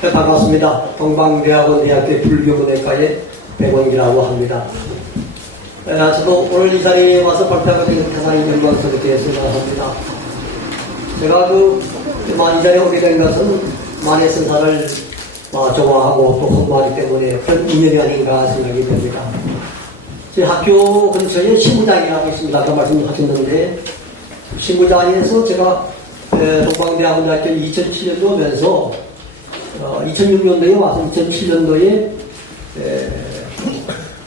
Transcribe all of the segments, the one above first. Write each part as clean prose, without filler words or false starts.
네, 반갑습니다. 동방대학원 대학교 불교문외과의 백원기라고 합니다. 저도 오늘 이 자리에 와서 발표하게 된 대단히 영광스럽게 생각합니다. 제가 이 자리에 오게 된 것은 만해 선사를 좋아하고 또 헌무하기 때문에 그런 인연이 아닌가 생각이 됩니다. 저희 학교 근처에 신부장이라고 있습니다. 아까 말씀하셨는데 신부장에서 제가 동방대학원대학교 2007년도 오면서 2006년도에 와서 2007년도에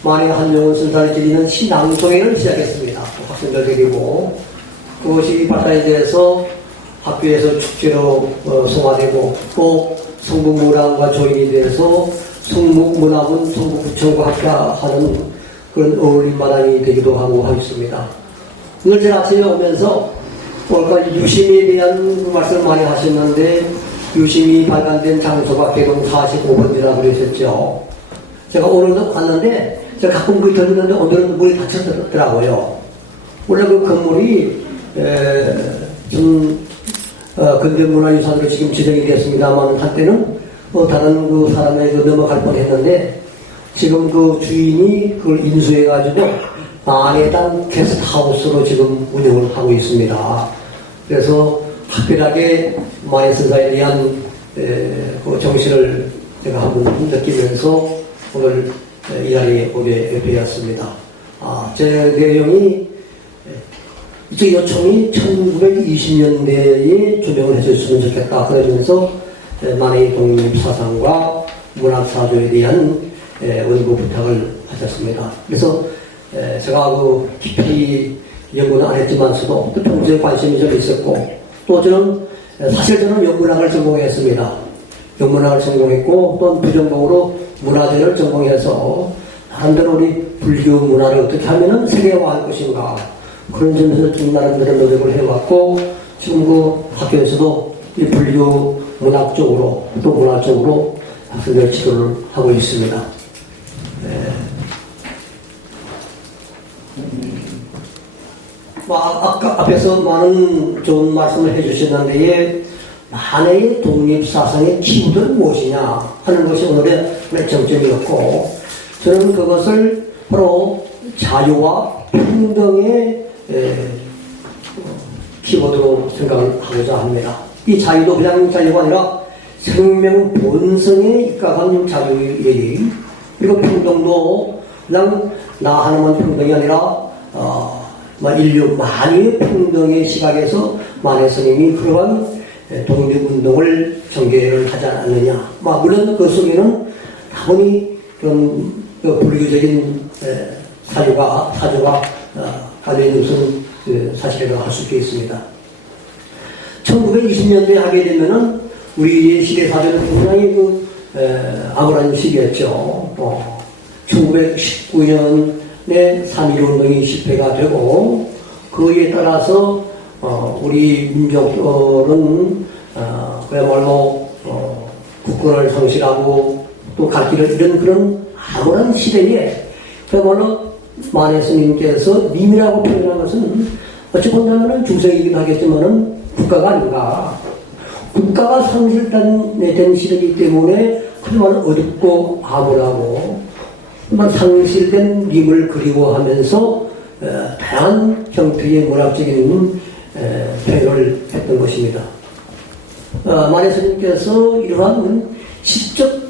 만해 한용운 선사를 드리는 신앙송회를 시작했습니다. 학생들 데리고 그것이 발달에 대해서 학교에서 축제로 송화되고 또 성북문화원과 조인이 돼서 성북문화원 성북구청과 합작하는 그런 어울림마당이 되기도 하고 하겠습니다. 오늘 제가 아침에 오면서 오늘까 유심에 대한 말씀을 많이 하셨는데 유심이 발간된 장소가 개동 45번지라고 그러셨죠. 제가 오늘도 갔는데 제가 가끔 들렸는데 오늘은 문이 닫혔더라고요. 원래 그 건물이 근대문화유산으로 지금 지정이 되었습니다만 한때는 다른 그 사람에게 넘어갈 뻔했는데 지금 그 주인이 그걸 인수해가지고 안에당 게스트하우스로 지금 운영을 하고 있습니다. 그래서 특별하게 만해 선사에 대한 그 정신을 제가 한번 느끼면서 오늘 이 자리에 오게 되었습니다. 제 내용이 이쪽 요청이 1920년대에 조명을 해줬으면 좋겠다 그러면서 만해의 독립사상과 문학사조에 대한 원고 부탁을 하셨습니다. 그래서 제가 깊이 연구는 안 했지만서도 또 평소에 관심이 좀 있었고 또 사실 저는 영문학을 전공했습니다. 영문학을 전공했고 또 부전공으로 문화재를 전공해서 나름대로 우리 불교 문화를 어떻게 하면 세계화할 것인가 그런 점에서 좀 나름대로 노력을 해왔고 지금 그 학교에서도 이 불교 문학 쪽으로 또 문화 쪽으로 학생들 지도를 하고 있습니다. 아까 앞에서 많은 좋은 말씀을 해주셨는데 만해의 독립사상의 기후는 무엇이냐 하는 것이 오늘의 정점이었고 저는 그것을 바로 자유와 평등의 키워드로 생각을 하고자 합니다. 이 자유도 그냥 자유가 아니라 생명 본성에 입각한 자유이니 그리고 평등도 그냥 나 하나만 평등이 아니라 인류 만유의 평등의 시각에서 만해 스님이 그러한 독립운동을 전개를 하지 않았느냐. 물론 그 속에는 다분히 그런 불교적인 사조가 관련된 것은 사실이라고 할 수 있겠습니다. 1920년대에 하게 되면은 우리 시대사전은 굉장히 암울한 시기였죠. 1919년에 3.1운동이 실패가 되고 그에 따라서 우리 민족은 그야말로 국권을 성실하고 또 갈 길을 잃은 그런 암울한 시대에 그야말로 만해 스님께서 님이라고 표현한 것은 어찌 보자면 중생이기도 하겠지만은 국가가 아닌가. 국가가 상실된 시대이기 때문에 그야말로 어둡고 암울하고 상실된 님을 그리워하면서 다양한 형태의 문학적인 표현을 했던 것입니다. 만해 스님께서 이러한 시적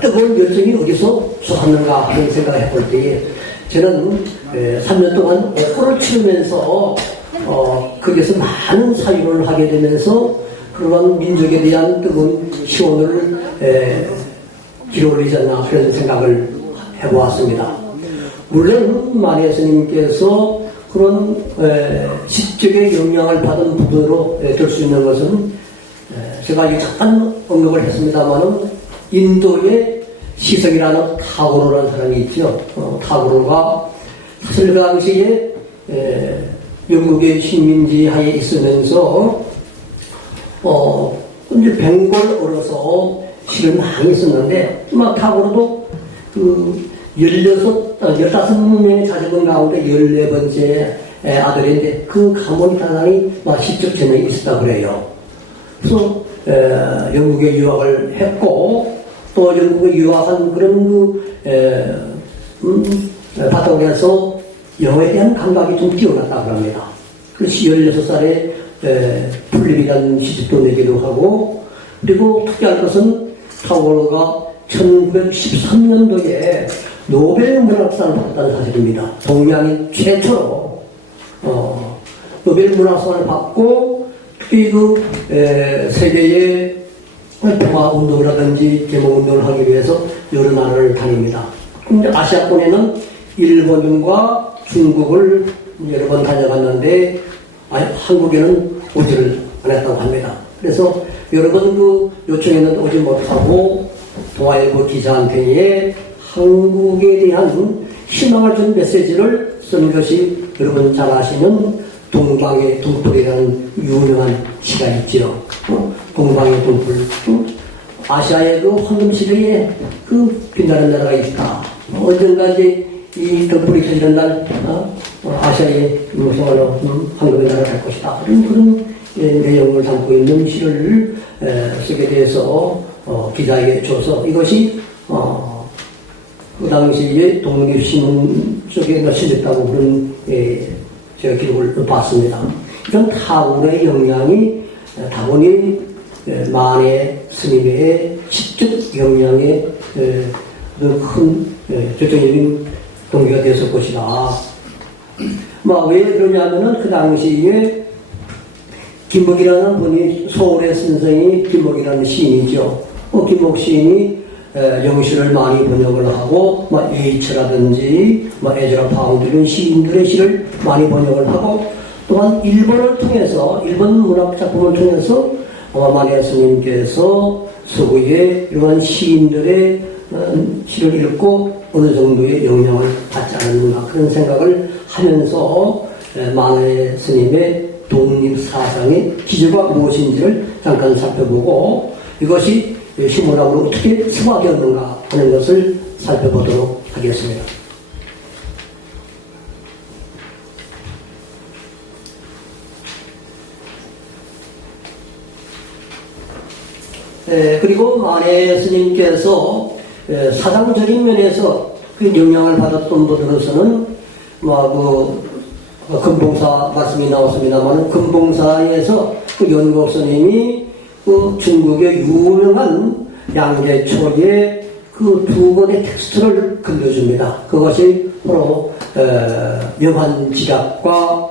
뜨거운 열정이 어디서 솟았는가 하는 생각을 해볼 때에 저는 3년 동안 옥고를 치르면서 거기서 많은 사유를 하게 되면서 그런 민족에 대한 뜨거운 시원을 길어올리지 않나 그런 생각을 해보았습니다. 물론 만해 스님께서 그런 시적의 영향을 받은 부분으로 들 수 있는 것은 제가 잠깐 언급을 했습니다만은 인도의 시성이라는 타고로라는 사람이 있죠. 타고로가 사실 그 당시에 영국의 식민지 하에 있으면서 이제 벵골 얼어서 시를 많이 썼는데 타고로도 15명의 자식분 가운데 14번째 아들인데 그 가문이 상당히 시적 재능이 있었다 그래요. 그래서 영국에 유학을 했고 또 영국에 유학한 그런 바탕에서 영어에 대한 감각이 좀 뛰어났다고 합니다. 그래서 16살에 풀립이라는 시집도 내기도 하고 그리고 특이할 것은 타고르가 1913년도에 노벨 문학상을 받았다는 사실입니다. 동양인 최초로 노벨 문학상을 받고 특히 세계의 평화운동이라든지 개몽운동을 하기 위해서 여러 나라를 다닙니다. 근데 아시아권에는 일본과 중국을 여러 번 다녀갔는데 한국에는 오지를 않았다고 합니다. 그래서 여러 번 요청했는데 오지 못하고 동아일보 기자한테 한국에 대한 희망을 준 메시지를 쓴 것이 여러분 잘 아시는 동방의 등불이라는 유명한 시가 있지요. 동방의 등불. 아시아의 황금 시대에 빛나는 나라가 있다. 언젠가 이제 이 등불이 켜지는 날 아시아의 무서운 황금의 나라가 될 것이다. 그런 내용을 담고 있는 시를 쓰게 돼서 기자에게 줘서 이것이 그 당시에 독립신문 쪽에 실렸다고 그런 제가 기록을 봤습니다. 이런 타고의 영향이 다분히 만해 스님의 시적 영향에 큰 결정적인 동기가 되었을 것이다. 왜 그러냐면은 그 당시에 김목이라는 분이 서울의 선생이 김목이라는 시인이죠. 김목 시인이 영시를 많이 번역을 하고 에이츠라든지 에즈라 파운드 이런 시인들의 시를 많이 번역을 하고 또한 일본을 통해서 일본 문학 작품을 통해서 만해 스님께서 서구의 이러한 시인들의 시를 읽고 어느 정도의 영향을 받지 않았는가 그런 생각을 하면서 만해 스님의 독립사상의 기조가 무엇인지를 잠깐 살펴보고 이것이 시문학으로 어떻게 승화되었는가 하는 것을 살펴보도록 하겠습니다. 그리고 만해 스님께서 사상적인 면에서 그 영향을 받았던 분으로서는 금봉사 말씀이 나왔습니다만 금봉사에서 연곡 스님이 중국의 유명한 양재초의 두 권의 텍스트를 건네줍니다. 그것이 바로 영환지략과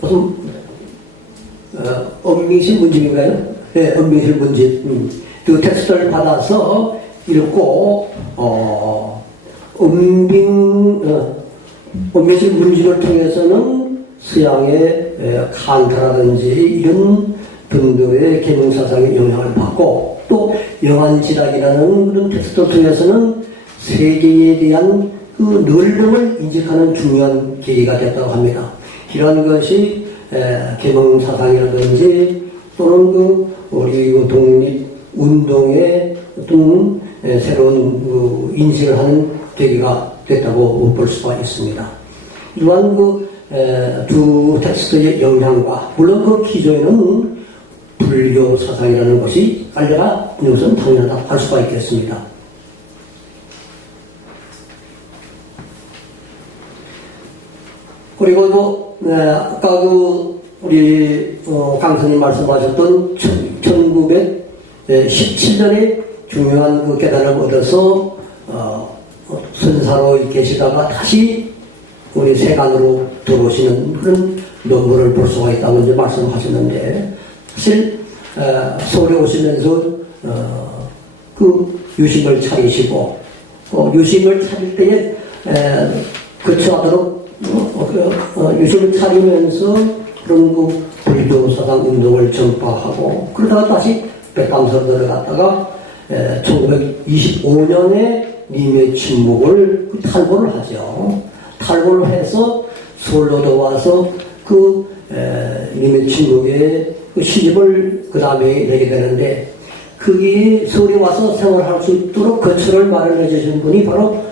무슨 엄미실 문집인가요? 네, 엄미실 문집. 그 텍스트를 받아서 읽고 엄미실 문집을 통해서는 서양의 칸트라든지 이런 등등의 개몽사상에 영향을 받고 또 영환지략이라는 그런 텍스트를 통해서는 세계에 대한 넓음을 인식하는 중요한 계기가 됐다고 합니다. 이런 것이 개몽사상이라든지 또는 우리 독립운동의 어떤 새로운 인식을 하는 계기가 됐다고 볼 수가 있습니다. 이러한 두 텍스트의 영향과 물론 그 기조에는 불교 사상이라는 것이 깔려가 있는 것은 당연하다 할 수가 있겠습니다. 그리고 아까 우리 강선님 말씀하셨던 1917년에 중요한 깨달음을 얻어서 선사로 계시다가 다시 우리 세간으로 들어오시는 그런 논문을 볼 수가 있다고 이제 말씀하셨는데 사실 서울에 오시면서 유심을 차리시고 유심을 차릴 때에 거쳐하도록 유심을 차리면서 그런 불교 사상 운동을 전파하고 그러다가 다시 백담서로 들어갔다가 1925년에 님의 침묵을 탈고를 하죠. 탈고를 해서 서울로 와서 님의 침묵의 시집을 그 다음에 내게 되는데 그게 서울에 와서 생활할 수 있도록 거처를 마련해 주신 분이 바로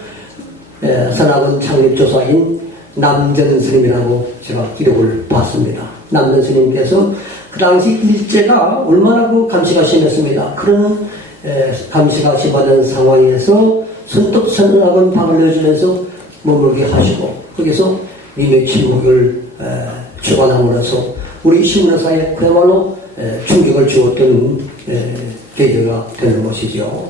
선학원 창립조사인 남전 스님이라고 제가 기록을 봤습니다. 남는 스님께서 그 당시 일제가 얼마나 그 감시가 심했습니다. 그런 감시가 심하던 상황에서 선뜻 선언하건 방을 내주면서 머물게 하시고 거기서 님의 침묵을 주관함으로써 우리 신문사에 그야말로 충격을 주었던 계기가 되는 것이죠.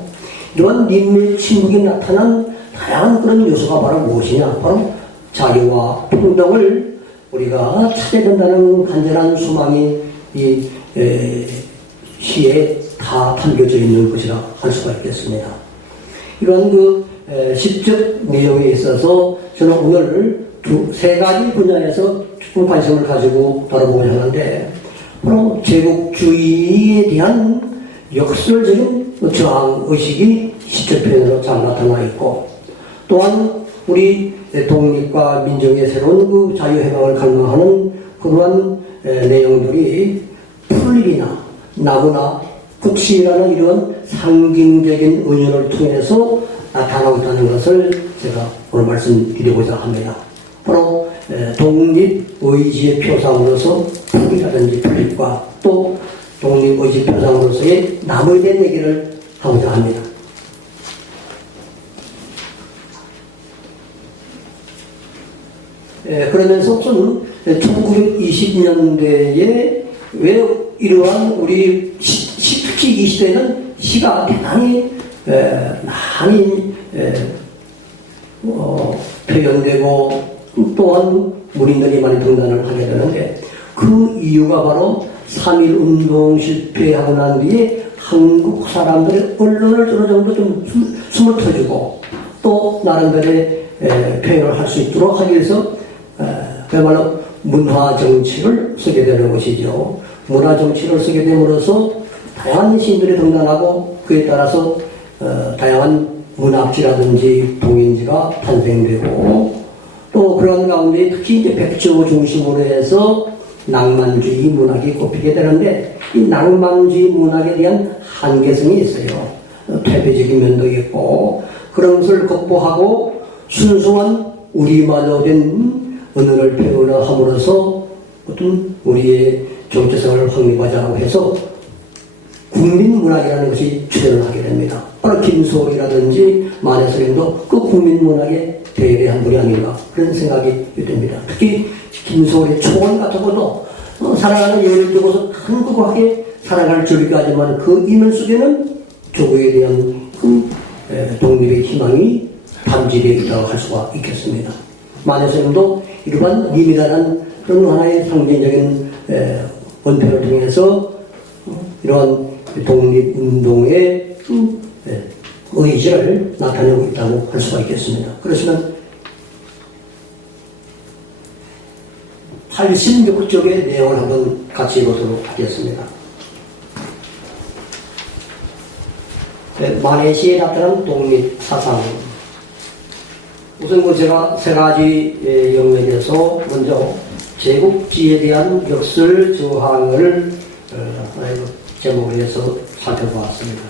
이러한 님의 침묵이 나타난 다양한 그런 요소가 바로 무엇이냐? 바로 자유와 평등을 우리가 찾아야 된다는 간절한 소망이 이 시에 다 담겨져 있는 것이라 할 수가 있겠습니다. 이런 그 시적 내용에 있어서 저는 오늘 세 가지 분야에서 조금 관심을 가지고 다뤄보고자 하는데 바로 제국주의에 대한 역설적인 저항의식이 시적 표현으로 잘 나타나 있고 또한 우리 독립과 민족의 새로운 그 자유해방을 갈망하는 그러한 내용들이 풀리나 나무나 꽃이라는 이런 상징적인 은연을 통해서 나타나고 있다는 것을 제가 오늘 말씀드리고자 합니다. 바로 독립의지의 표상으로서 풀이라든지 풀립과 또 독립의지 표상으로서의 나무에 대한 얘기를 하고자 합니다. 그러면서 우선 1920년대에 왜 이러한 우리 특히 이 시대는 시가 대단히 많이 표현되고 또한 문인들이 많이 등단을 하게 되는데 그 이유가 바로 3.1운동 실패하고 난 뒤에 한국 사람들의 언론을 어느 정도 좀 숨을 터주고 또 나름대로의 표현을 할 수 있도록 하기 위해서 그야말로 문화정치를 쓰게 되는 것이죠. 문화정치를 쓰게 됨으로써 다양한 시인들이 등단하고 그에 따라서 다양한 문학지라든지 동인지가 탄생되고 또 그런 가운데 특히 이제 백조 중심으로 해서 낭만주의 문학이 꼽히게 되는데 이 낭만주의 문학에 대한 한계성이 있어요. 퇴폐적인 면도 있고 그런 것을 극복하고 순수한 우리말로 된 언어를 표현함으로써 어떤 우리의 정체성을 확립하자고 해서 국민문학이라는 것이 출현을 하게 됩니다. 바로 김소월이라든지 만해선생도 그 국민문학의 대열의 한 분이 아닌가 그런 생각이 듭니다. 특히 김소월의 초원 같은 것도 사랑하는 여인을 두고서 한국하게 사랑할 줄이게 하지만 그 이면 속에는 조국에 대한 그 독립의 희망이 담지되어 있다고 할 수가 있겠습니다. 만해선생도 이러한 님이라는 그런 하나의 상징적인 원표를 통해서 이러한 독립운동의 의지를 나타내고 있다고 할 수가 있겠습니다. 그렇지만 86쪽의 내용을 한번 같이 읽어보도록 하겠습니다. 만해시에 나타난 독립사상. 우선 제가 세 가지 영역에서 먼저 제국주의에 대한 역설 저항을 제목을 해서 살펴보았습니다.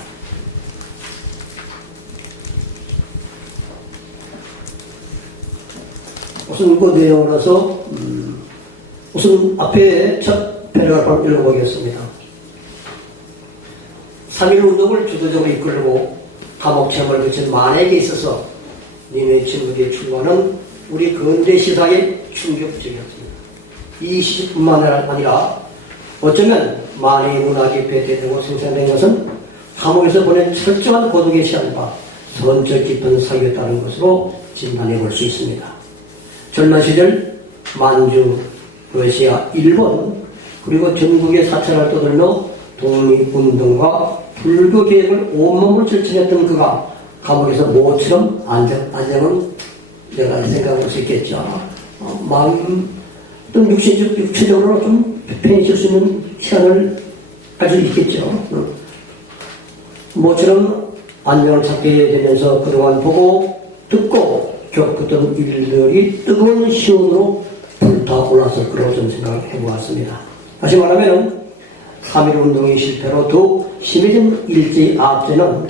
우선 그 내용으로서 우선 앞에 첫 패러그래프를 읽어보겠습니다. 3.1운동을 주도적으로 이끌고 감옥체험을 거친 만에게 있어서 님의 침묵의 출마는 우리 근대 시사에 충격적이었습니다. 이 시기뿐만 아니라 어쩌면 만의 문학이 배태되고 생산된 것은 감옥에서 보낸 철저한 고독의 시간과 선적 깊은 사유였다는 것으로 진단해 볼 수 있습니다. 젊은 시절 만주, 러시아, 일본 그리고 전국의 사찰을 떠들며 독립운동과 불교개혁을 온몸으로 실천했던 그가 감옥에서 모처럼 안정은 내가 생각할 수 있겠죠. 마음 또 육체적으로 좀 편해질 수 있는 시간을 가지고 있겠죠. 모처럼 안정을 찾게 되면서 그동안 보고 듣고 겪었던 일들이 뜨거운 시온으로 불타올랐을 거라고 저는 생각을 해보았습니다. 다시 말하면 3.1운동의 실패로 더욱 심해진 일제의 압제는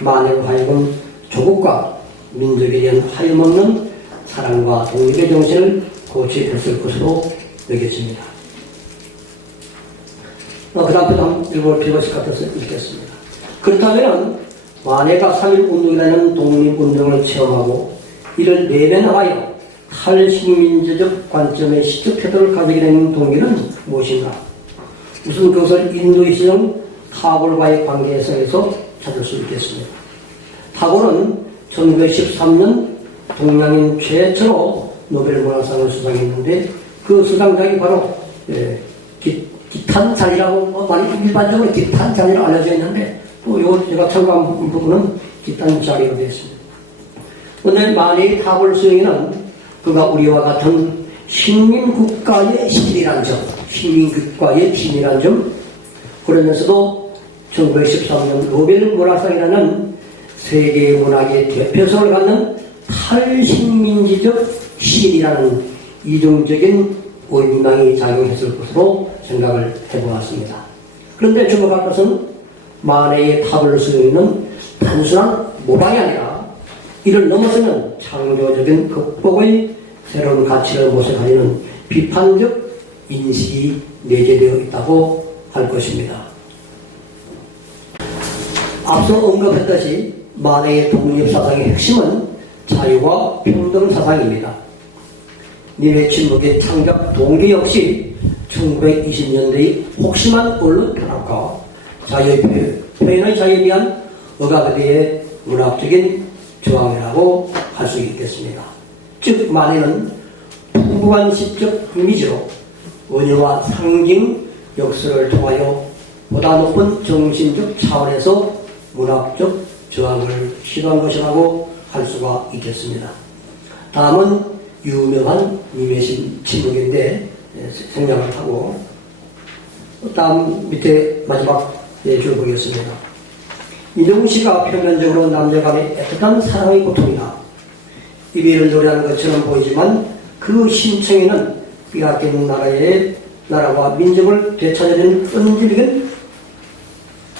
만일 하여금 조국과 민족에 대한 하염없는 사랑과 독립의 정신을 고취했을 것으로 여겨집니다. 그 다음부터 한번 읽어볼 필요가 있을 것 같아서 읽겠습니다. 그렇다면 만해가 3.1운동이라는 독립운동을 체험하고 이를 내면하여 탈식민지적 관점의 시적 태도를 가지게 된 동기는 무엇인가? 우선 그것을 인도의 시정 타골과의 관계에서 찾을 수 있겠습니다. 타골은 1913년 동양인 최초로 노벨 문학상을 수상했는데 그 수상작이 바로 기탄자리라고 많이 일반적으로 기탄자리로 알려져 있는데 또 이거 제가 참고한 부분은 기탄자리로 되어 있습니다. 그런데 만해의 타골 수행에는 그가 우리와 같은 식민국가의 신이라는 점, 식민국가의 신이라는 점, 그러면서도 1913년 노벨 문학상이라는 세계 문학의 대표성을 갖는 탈식민지적 신이라는 이중적인 의미망이 작용했을 것으로 생각을 해보았습니다. 그런데 주목할 것은 만해의 타골 수행은 단순한 모방이 아니라 이를 넘어서는 창조적인 극복의 새로운 가치를 모색하려는 비판적 인식이 내재되어 있다고 할 것입니다. 앞서 언급했듯이 만해의 독립사상의 핵심은 자유와 평등 사상입니다. 니네 침묵의 창작 동기 역시 1920년대의 혹심한 언론 탄압과 자유의 표현의 자유에 대한 억압에 대해 문학적인 저항이라고 할 수 있겠습니다. 즉 만해는 풍부한 시적 이미지로 언어와 상징 역사를 통하여 보다 높은 정신적 차원에서 문학적 저항을 시도한 것이라고 할 수가 있겠습니다. 다음은 유명한 님의 침묵인데 생략을 하고 다음 밑에 마지막 줄 보겠습니다. 이동훈 씨가 표면적으로 남녀 간의 애틋한 사랑의 고통이나 이별을 노래하는 것처럼 보이지만 그 심층에는 빼앗긴 나라와 민족을 되찾아내는 끈질긴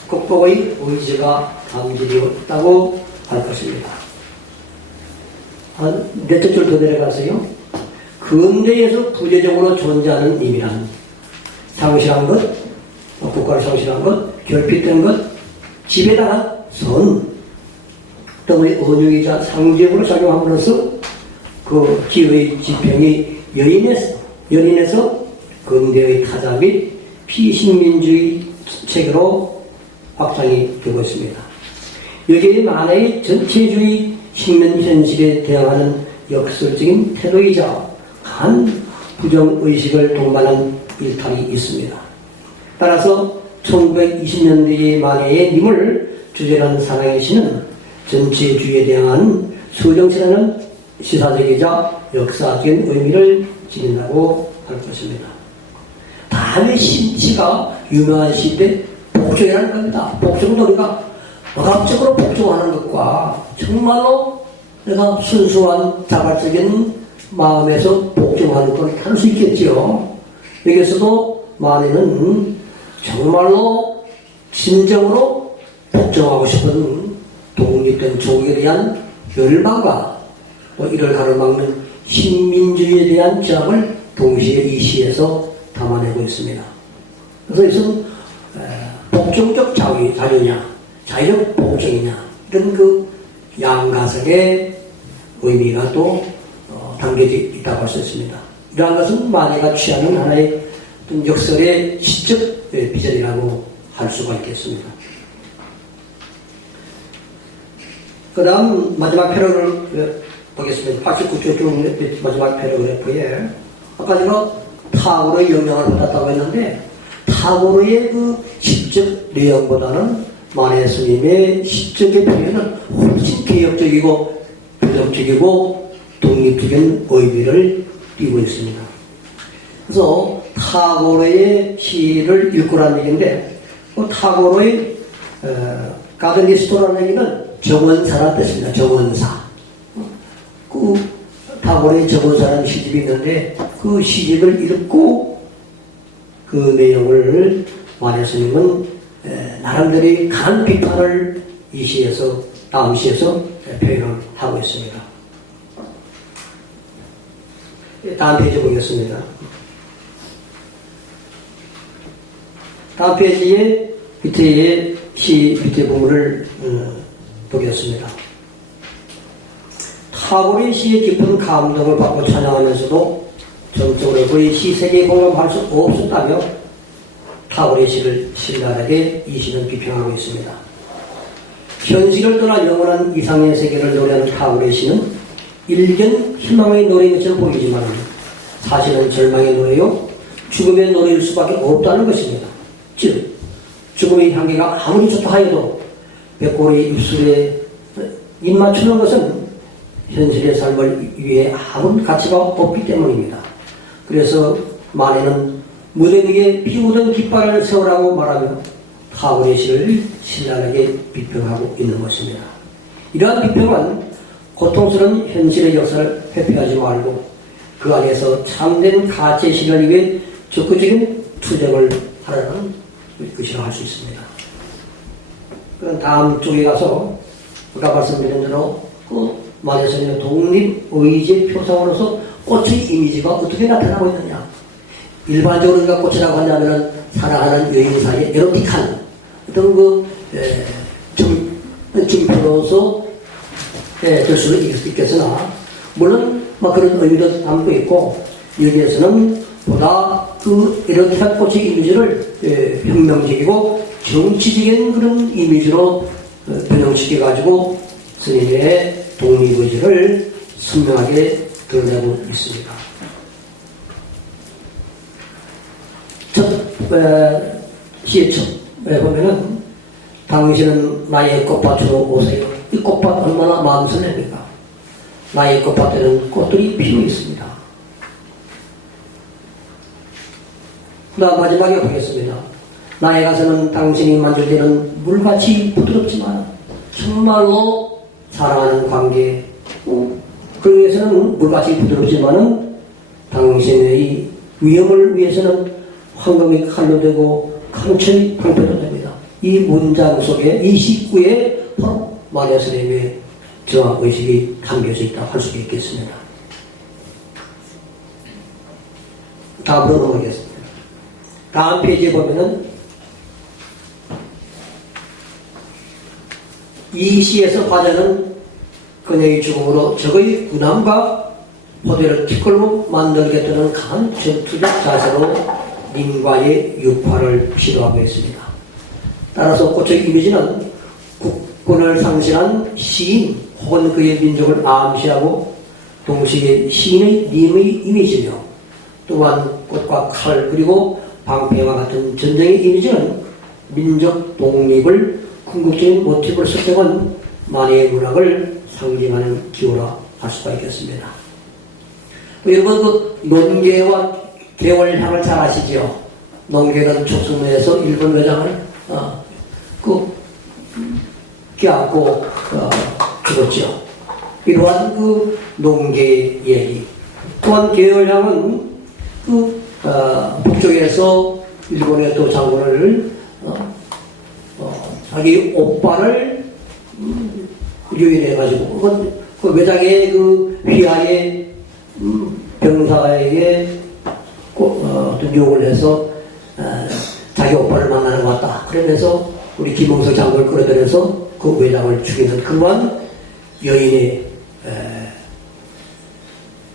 극복의 의지가 담기되어 있다고 할 것입니다. 한 몇째 줄 더 내려가세요. 근대에서 부재적으로 존재하는 의미란 상실한 것, 국가를 상실한 것, 결핍된 것, 지배당한 선 등의 언육이자 상징으로 작용함으로써 그 기회의 지평이 연인해서 근대의 타자 및 피식민주의 체계로 확장이 되고 있습니다. 여기에 만해의 전체주의 식민 현실에 대항하는 역설적인 태도이자 간 부정의식을 동반한 일탈이 있습니다. 따라서 1920년대의 만해의 님을 주제한 사랑의 시는 전체주의에 대한 수정치라는 시사적이자 역사적인 의미를 지닌다고 할 것입니다. 다음에 시가 유명한 시인데 복종이라는 겁니다. 복종은 우리가 억압적으로 복종하는 것과 정말로 내가 순수한 자발적인 마음에서 복종하는 걸 할 수 있겠지요. 여기서도 만해는 정말로 진정으로 복종하고 싶은 독립된 조국에 대한 열망과 이를 가로막는 식민주의에 대한 저항을 동시에 이 시에서 담아내고 있습니다. 그래서 이것은 복종적 자유냐 자유적 복종이냐 이런 그 양가성의 의미가 또 담겨져 있다고 할 수 있습니다. 이러한 것은 만해가 취하는 하나의 역설의 시적 비전이라고 할 수가 있겠습니다. 그 다음 마지막 패러그래프 보겠습니다. 89쪽 중 마지막 패러그래프에 아까 제가 타고르의 영향을 받았다고 했는데 타고르의 그 시적 내용보다는 만해 스님의 시적의 표현은 훨씬 개혁적이고 부정적이고 독립적인 의미를 띠고 있습니다. 그래서 타고르의 시를 읽고라는 얘기인데 타고르의 가든리스토라는 얘기는 정원사라는 뜻입니다. 정원사. 그 타고르의 정원사라는 시집이 있는데 그 시집을 읽고 그 내용을 만해 스님은 나름대로 강한 비판을 이 시에서 다음 시에서 표현을 하고 있습니다. 다음 페이지 보겠습니다. 다음 페이지에 밑에 시 밑에 부분을 보겠습니다. 타고의 시의 깊은 감동을 받고 찬양하면서도 전적으로 거의 시 세계에 공감할 수 없었다며 타고의 시를 신랄하게 이 시는 비평하고 있습니다. 현실을 떠나 영원한 이상의 세계를 노래하는 타고의 시는 일견 희망의 노래인 것처럼 보이지만 사실은 절망의 노래요, 죽음의 노래일 수밖에 없다는 것입니다. 즉 죽음의 향기가 아무리 좋다 하여도 백골의 입술에 입 맞추는 것은 현실의 삶을 위해 아무런 가치가 없기 때문입니다. 그래서 만에는 무대 위에 피우던 깃발을 세우라고 말하며 타고의 시를 신랄하게 비평하고 있는 것입니다. 이러한 비평은 고통스러운 현실의 역사를 회피하지 말고 그 안에서 참된 가치의 실현을 위해 적극적인 투쟁을 하라는 것이라고 할 수 있습니다. 그럼 다음 쪽에 가서 아까 말씀드린 대로 그 말에서는 독립의제 표상으로서 꽃의 이미지가 어떻게 나타나고 있느냐. 일반적으로 우리가 꽃이라고 한다면 사랑하는 여인 사이에 에로틱한 어떤 증표로서 될 수는 있겠으나 물론 그런 의미도 담고 있고 여기에서는 보다 그 에로틱한 꽃의 이미지를 혁명적이고 정치적인 그런 이미지로 변형시켜가지고 스님의 독립의지를 선명하게 드러내고 있습니다. 시의 첫에 보면은 당신은 나의 꽃밭으로 오세요. 이 꽃밭 얼마나 마음 설렙니까? 나의 꽃밭에는 꽃들이 피어 있습니다. 그 다음 마지막에 보겠습니다. 나의 가슴은 당신이 만질 때는 물같이 부드럽지만 정말로 사랑하는 관계, 그러기 위해서는 물같이 부드럽지만은 당신의 위험을 위해서는 황금이 칼로 되고 강철이 방패로 됩니다. 이 문장 속에 이 식구에 바로 마리아 스님의 저항 의식이 담겨져 있다고 할 수 있겠습니다. 다음으로 넘어가겠습니다. 다음 페이지에 보면은 이 시에서 과자는 그녀의 죽음으로 적의 군함과 포대를 티끌로 만들겠다는 강한 전투적 자세로 님과의 유파를 시도하고 있습니다. 따라서 꽃의 이미지는 국군을 상실한 시인 혹은 그의 민족을 암시하고 동시에 시인의 님의 이미지며 또한 꽃과 칼 그리고 방패와 같은 전쟁의 이미지는 민족 독립을 궁극적인 모티브를 설정한 만해의 문학을 상징하는 기호라 할 수가 있겠습니다. 여러분 그 논계와 개월향을 잘 아시죠? 논계는 촉순로에서 일본 회장을 껴안고 죽었죠. 이러한 그 논계의 얘기. 또한 개월향은 북쪽에서 일본의 또 장군을 자기 오빠를 유인해가지고 그 외장의 그 휘하의 병사에게 유혹을 해서 자기 오빠를 만나는 것 같다. 그러면서 우리 김홍석 장군을 끌어들여서 그 외장을 죽이는 그러한 여인의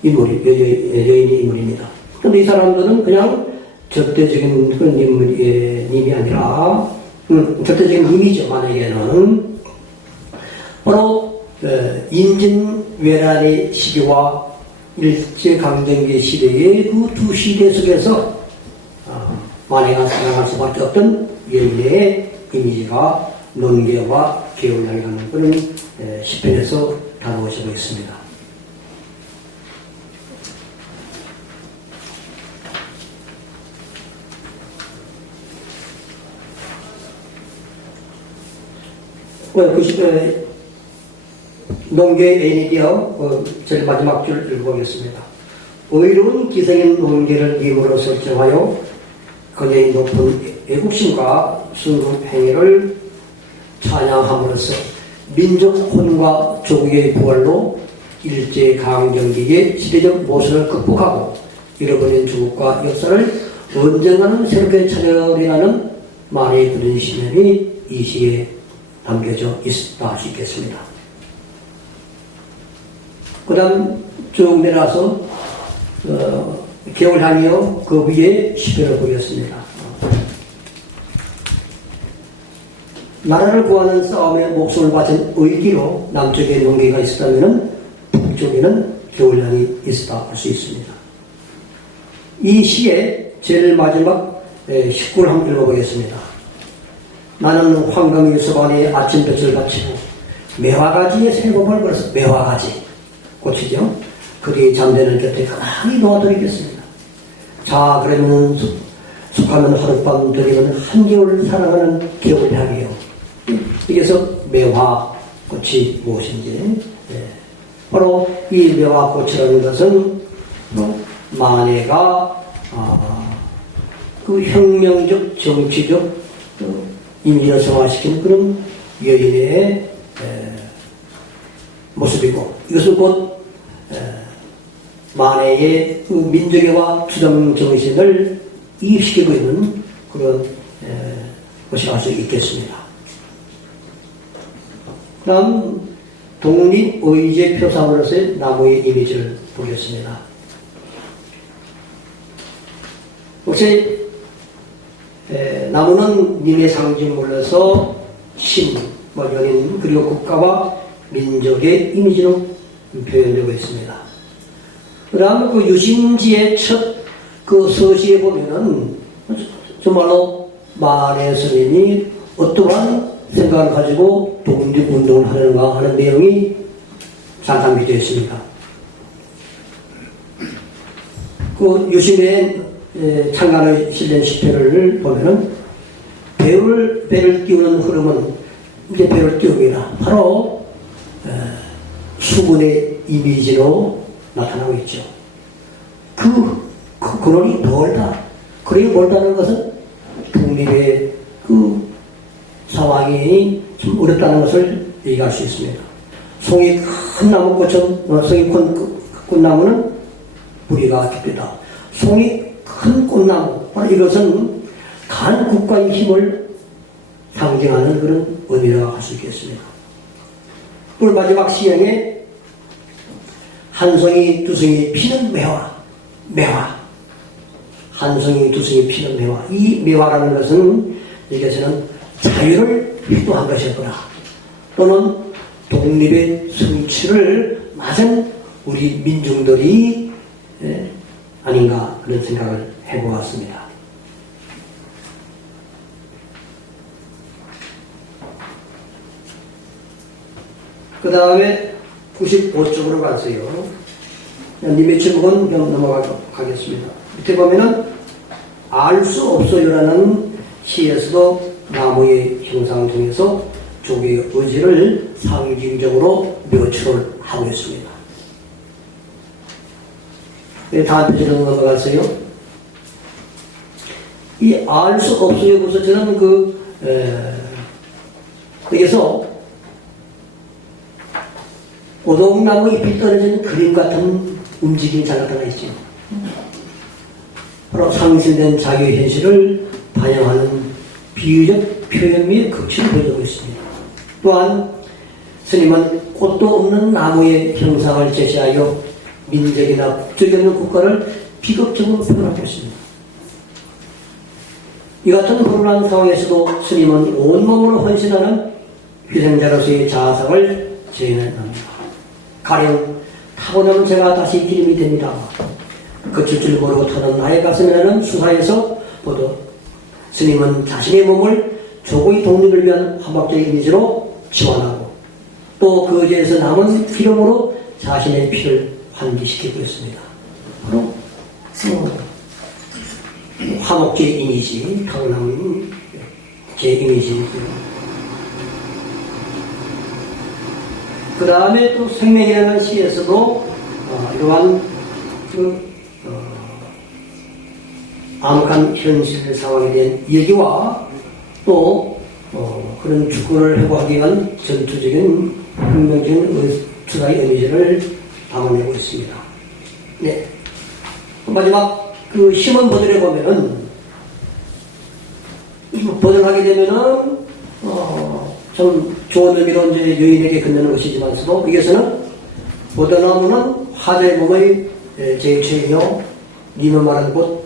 여인의 인물입니다. 그런데 이 사람들은 그냥 절대적인 그런 님이 아니라 절대적인 님이죠. 만약에는 바로 인진왜란의 시기와 일제강점기 시대의 그 두 시대 속에서 만해가 생각할 수밖에 없던 여인의 이미지가 논계와 개울량이라는 그런 시편에서 다루어지고 있습니다. 논계의 애인이요. 제일 마지막 줄 읽어보겠습니다. 의로운 기생인 논계를 임으로 설정하여 그녀의 높은 애국심과 순국 행위를 찬양함으로써 민족 혼과 조국의 부활로 일제강점기의 시대적 모순을 극복하고 잃어버린 조국과 역사를 언젠가는 새롭게 찾아오리라는 많이 그런 신념이 이 시에 담겨져 있다 할 수 있겠습니다. 그 다음 쭉 내려서 겨울하니요 그 위에 시편을 보겠습니다. 나라를 구하는 싸움에 목숨을 바친 의기로 남쪽에 농기가 있었다면 북쪽에는 겨울향이 있었다 할 수 있습니다. 이 시의 제일 마지막 19를 한번 읽어보겠습니다. 나는 황금이 서반에 아침볕을 바치고 매화가지에 새봄을 걸어서 매화가지 꽃이죠. 그리 잠드는 곁에 가만히 놓아드리겠습니다. 자 그러면 속하면 하룻밤 드리면 한겨울 사랑하는 겨울향이요. 여기서 매화꽃이 무엇인지 바로 이 매화꽃이라는 것은 만해가 그 혁명적 정치적 이미지를 성화시키는 그런 여인의 모습이고 이것은 곧 만해의 그 민족애와 투정 정신을 이입시키고 있는 그런 것이라 할 수 있겠습니다. 다음 독립의제 표상으로서의 나무의 이미지를 보겠습니다. 혹시 나무는 님의 상징물로서 신, 연인 그리고 국가와 민족의 이미지로 표현되고 있습니다. 그 다음 그 유심지의 첫 그 서시에 보면은 정말로 만해 스님이 어떠한 생각을 가지고 독립운동을 하려는가 하는 내용이 잘 담겨져 있습니다. 그 유심의 창간에 실린 시편을 보면은 배를 띄우는 흐름은 이제 배를 띄웁니다. 바로 수군의 이미지로 나타나고 있죠. 그 근원이 멀다. 그러기 멀다는 것은 독립의 그 상황이 좀 어렵다는 것을 얘기할 수 있습니다. 송이 큰 나무꽃은 송이 큰 꽃나무는 뿌리가 깊다. 송이 큰 꽃나무 이것은 간 국가의 힘을 상징하는 그런 의미라고 할 수 있겠습니다. 오늘 마지막 시행에 한 송이 두 송이 피는 매화 한 송이 두 송이 피는 매화 이 매화라는 것은 여기서는 자유를 희도한 것이었구나 또는 독립의 성취를 맞은 우리 민중들이 아닌가 그런 생각을 해보았습니다. 그 다음에 95쪽으로 가세요. 님의 제목은 넘어가겠습니다. 밑에 보면은 알 수 없어요라는 시에서도 나무의 형상 중에서 조개의 의지를 상징적으로 묘출을 하고 있습니다. 다음 페이지로 넘어가세요. 이 알 수 없어요 보서 저는 여기서 오동나무 잎이 떨어진 그림 같은 움직임이 잘 나타나 있죠. 바로 상실된 자기의 현실을 반영하는 비유적 표현미의 극치를 보여주고 있습니다. 또한 스님은 꽃도 없는 나무의 형상을 제시하여 민족이나 국적이 없는 국가를 비극적으로 표현하고 있습니다. 이 같은 불운한 상황에서도 스님은 온몸으로 헌신하는 희생자로서의 자상을 재현합니다. 가령 타고나면 제가 다시 기름이 됩니다. 그칠 줄 모르고 타는 나의 가슴이라는 수사에서 보도 스님은 자신의 몸을 조국의 독립을 위한 화목적 이미지로 지원하고 또 그 의지에서 남은 기름으로 자신의 피를 환기시키고 있습니다. 바로 화목적 이미지, 타고나는 제 이미지입니다. 그 다음에 또 생명이라는 시에서도 이러한 암흑한 현실 상황에 대한 얘기와 또 그런 주권을 회복하기 위한 전투적인 혁명적인 투사의 의미를 담아내고 있습니다. 네. 마지막 그 시몬 버들에 보면은 보존하게 되면은 좀 좋은 의미로 이제 유인에게 건네는 것이지만서도 여기서는 보도나무는 화재범의 제일체이며 님을 말하는 곧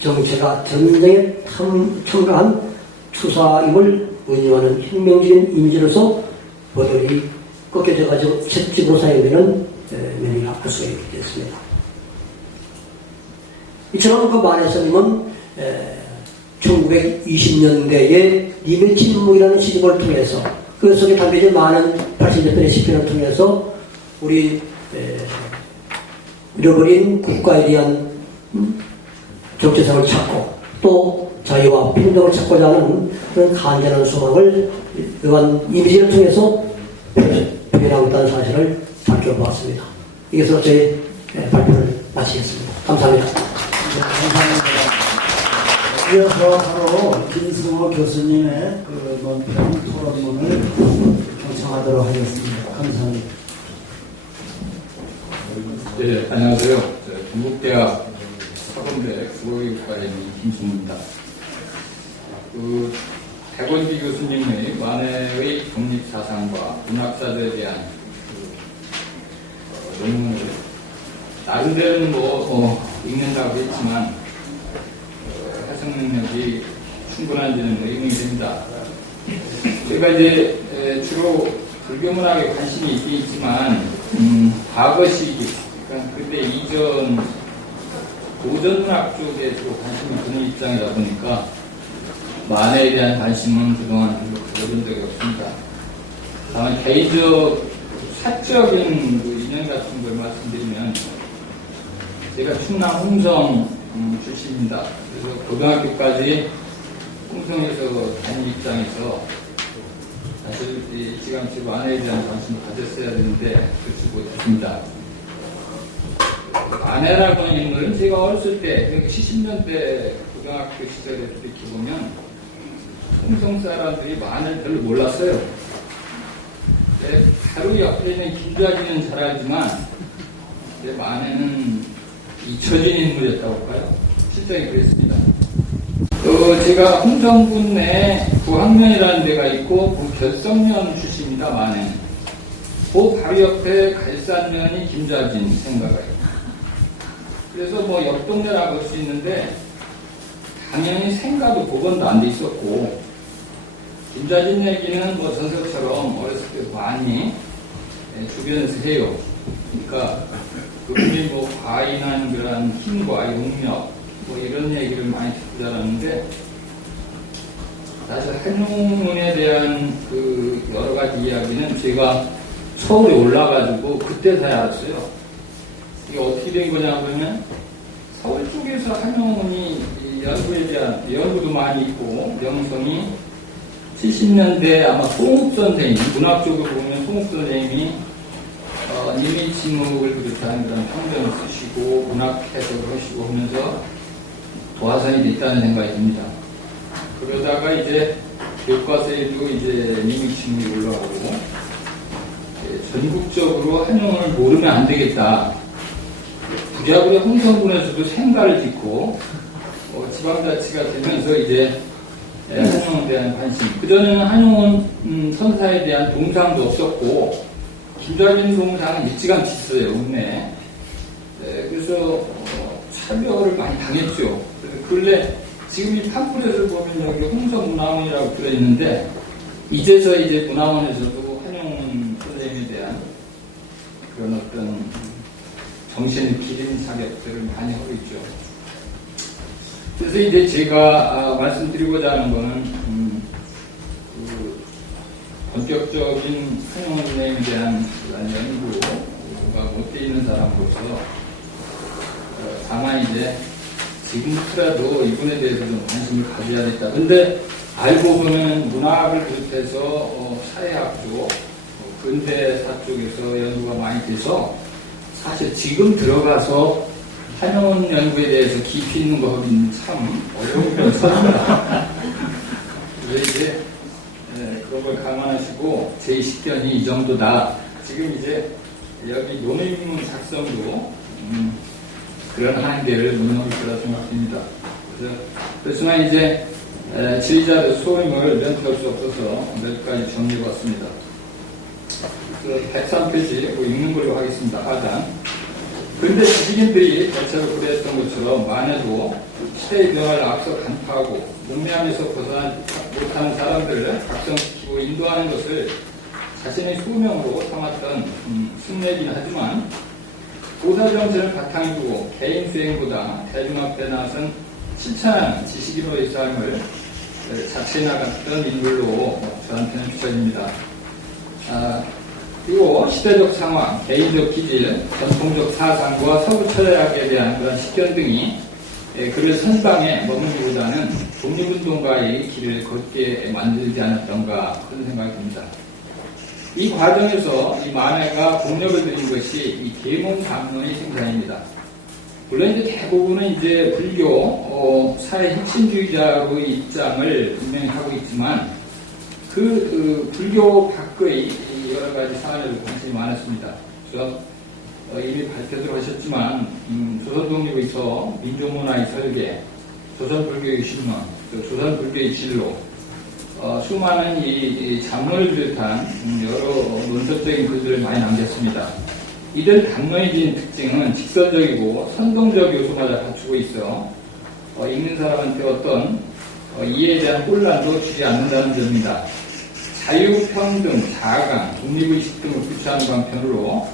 정체가 전쟁에 참가한 추사임을 의미하는 혁명적인 이미지로서 보돌이 꺾여져가지고 채찍으로 사용되는 면이 할 수가 있게 됐습니다. 이처럼 그 만해선님은 1920년대에 님의 침묵이라는 시집을 통해서 그 속에 담겨진 많은 80여 편의 시편을 통해서 우리 잃어버린 국가에 대한 정체성을 찾고 또 자유와 평등을 찾고자 하는 그런 간절한 소망을 이러한 이미지를 통해서 표현하고 있다는 사실을 밝혀보았습니다. 이것으로 저희 발표를 마치겠습니다. 감사합니다. 네, 감사합니다. 이어서 바로 김승호 교수님의 그 논평 토론문을 경청하도록 하겠습니다. 감사합니다. 네, 안녕하세요. 경북대학 사범대 국어교육과에 있는 김승호입니다. 백원기 교수님의 만해의 독립사상과 문학사들에 대한 논문을 나름대로는 읽는다고 했지만 해석 능력이 충분한지는 의문이 됩니다. 제가 이제 주로 불교문학에 관심이 있긴 있지만 과거 시기, 그러니까 그때 이전 고전문학 쪽에 주로 관심이 드는 입장이다 보니까 만해에 대한 관심은 그동안 별로 가져본 적이 없습니다. 다만 개인적 사적인 인연 같은 걸 말씀드리면 제가 충남 홍성 출신입니다. 그래서 고등학교까지 홍성에서 다닌 입장에서 사실 일찌감치 만해에 대한 관심을 가졌어야 되는데 그렇지 못했습니다. 만해라고 하는 인물은 제가 어렸을 때 70년대 고등학교 시절에 돌이켜보면 홍성 사람들이 만해를 별로 몰랐어요. 바로 옆에 있는 김좌진은 잘 알지만 만해는 잊혀진 인물이었다고 할까요? 실정이 그랬습니다. 제가 홍성군 내 부학면이라는 데가 있고 결성면 출신입니다. 만해는. 그 바로 옆에 갈산면이 김좌진 생가가 있고 그래서 옆 동네라고 할 수 있는데 당연히 생가도 복원도 안 돼 있었고 김좌진 얘기는 전설처럼 어렸을 때 많이 주변에서 해요. 그러니까 그분이 과인한 그런 힘과 용력 이런 얘기를 많이 듣고 자랐는데 사실 한용운에 대한 그 여러 가지 이야기는 제가 서울에 올라가지고 그때서야 알았어요. 이게 어떻게 된 거냐 그러면 서울 쪽에서 한용운이 연구에 대한 연구도 많이 있고 명성이 70년대 아마 송욱 선생님, 문학 쪽으로 보면 송욱 선생님이 님의 침묵을 비롯한 그런 평전을 쓰시고 문학 해석을 하시고 하면서 도화선이 됐다는 생각이 듭니다. 그러다가 이제 교과서에도 이제 님의 침묵이 올라오고 전국적으로 한용운을 모르면 안 되겠다. 부랴부랴 홍성군에서도 생가를 짓고 지방자치가 되면서 이제 한용운에 대한 관심. 그전에는 한용운 선사에 대한 동상도 없었고 김좌진 동상은 일찌감치 있어요. 읍내에. 그래서 차별을 많이 당했죠. 그래서 근래 지금 이 팜플렛을 보면 여기 홍성문화원이라고 들어있는데 이제서 이제 문화원에서도 한용운 선생님에 대한 그런 어떤 정신을 기린 사격들을 많이 하고 있죠. 그래서 이제 제가 말씀드리고자 하는 거는 본격적인 한용운 선생님에 대한 연구가 못돼 있는 사람으로서 다만 이제 지금부터라도 이분에 대해서 좀 관심을 가져야겠다. 근데 알고 보면 문학을 비롯해서 사회학 쪽, 근대사 쪽에서 연구가 많이 돼서 사실 지금 들어가서 한용운 연구에 대해서 깊이 있는 거 하기는 참 어려운 건 사람이다. 그래서 이제 그런 걸 감안하시고 제 식견이 이 정도다. 지금 이제 여기 논의문 작성도 그런 한계를 무너질 거라 생각합니다. 그렇지만 이제 지휘자의 소임을 면피할 수 없어서 몇 가지 정리해봤습니다. 103페이지 읽는 걸로 하겠습니다. 하단. 그런데 지식인들이 대체로 그랬던 것처럼 만에도 시대의 변화를 앞서 간파하고 문명에서 벗어나지 못하는 사람들을 각성시키고 인도하는 것을 자신의 소명으로 삼았던 순례이긴 하지만 보사정신을 바탕에 두고 개인 수행보다 대중 앞에 나선 실천하는 지식인으로의 삶을 자체해 나갔던 인물로 저한테는 비춰집니다. 그리고 시대적 상황, 개인적 기질, 전통적 사상과 서구 철학에 대한 그런 식견 등이 그를 선방에 머물기보다는 독립운동가의 길을 걷게 만들지 않았던가 그런 생각이 듭니다. 이 과정에서 이 만해가 공력을 들인 것이 이 계몽 담론의 생산입니다. 물론 이제 대부분은 이제 불교 사회 핵심주의자로의 입장을 분명히 하고 있지만 그 불교 밖의 여러 가지 사안에도 관심이 많았습니다. 그래서 이미 발표도 하셨지만 조선 독립에서 민족문화의 설계, 조선 불교의 신문, 조선 불교의 진로, 수많은 이 잡론을 비롯한 여러 논설적인 글들을 많이 남겼습니다. 이들 담론의 지닌 특징은 직선적이고 선동적 요소마다 갖추고 있어 읽는 사람한테 어떤 이해에 대한 혼란도 주지 않는다는 점입니다. 자유, 평등, 자강, 독립의식 등을 구체하는 방편으로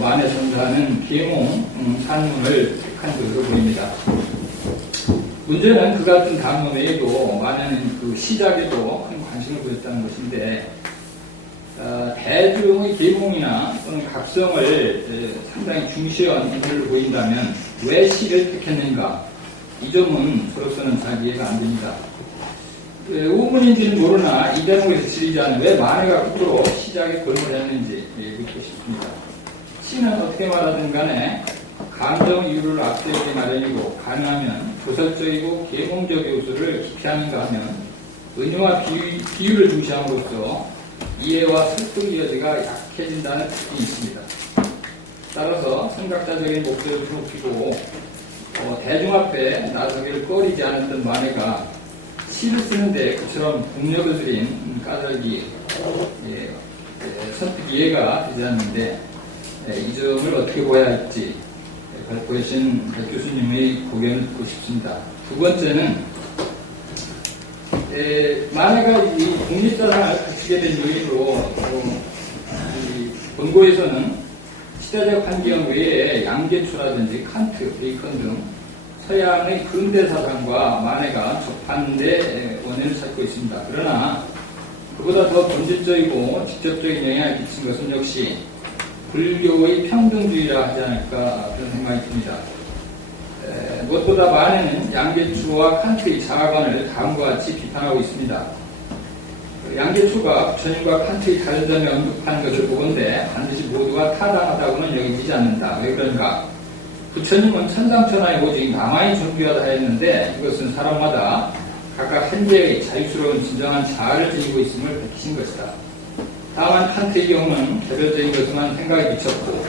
만해 선사하는 계몽 산문을 택한 것으로 보입니다. 문제는 그 같은 담론 외에도 만해는 그 시작에도 큰 관심을 보였다는 것인데 대중의 계몽이나 또는 각성을 상당히 중시한 인물로 보인다면 왜 시를 택했는가? 이 점은 저로서는 잘 이해가 안 됩니다. 우문인지는 모르나 이 대목에서 지리자는 왜 만해가 끝으로 시작에 골몰 했는지 묻고 싶습니다. 시는 어떻게 말하든 간에 감정 이유를 앞세우기 마련이고 가능하면 조설적이고 계몽적 요소를 기피하는가 하면 은유와 비유를 중시함으로써 이해와 설득 여지가 약해진다는 특징이 있습니다. 따라서 생각자적인 목소리를 높이고 대중 앞에 나서기를 꺼리지 않았던 만해가 시를 쓰는데 그처럼 공력을 들인 까닭이 선뜻 이해가 되지 않는데 이 점을 어떻게 보아야 할지 발표하신 백 교수님의 고견을 듣고 싶습니다. 두 번째는 만해가 이 독립사상을 갖추게 된 요인으로 본고에서는 시대적 환경 외에 양계추라든지 칸트, 베이컨 등 서양의 근대사상과 만해가 접하는 데 원인을 찾고 있습니다. 그러나 그보다 더 본질적이고 직접적인 영향을 끼친 것은 역시 불교의 평등주의라 하지 않을까 그런 생각이 듭니다. 무엇보다 만해는 양계추와 칸트의 자아관을 다음과 같이 비판하고 있습니다. 양계추가 부처님과 칸트의 다른 점에 언급하는 것을 보건대 반드시 모두가 타당하다고는 여기지 않는다. 왜 그런가? 부처님은 천상천하에 오직 나만이 존귀하다 했는데 이것은 사람마다 각각 현재의 자유스러운 진정한 자아를 지니고 있음을 밝히신 것이다. 다만 칸트의 경우는 개별적인 것에만 생각이 미쳤고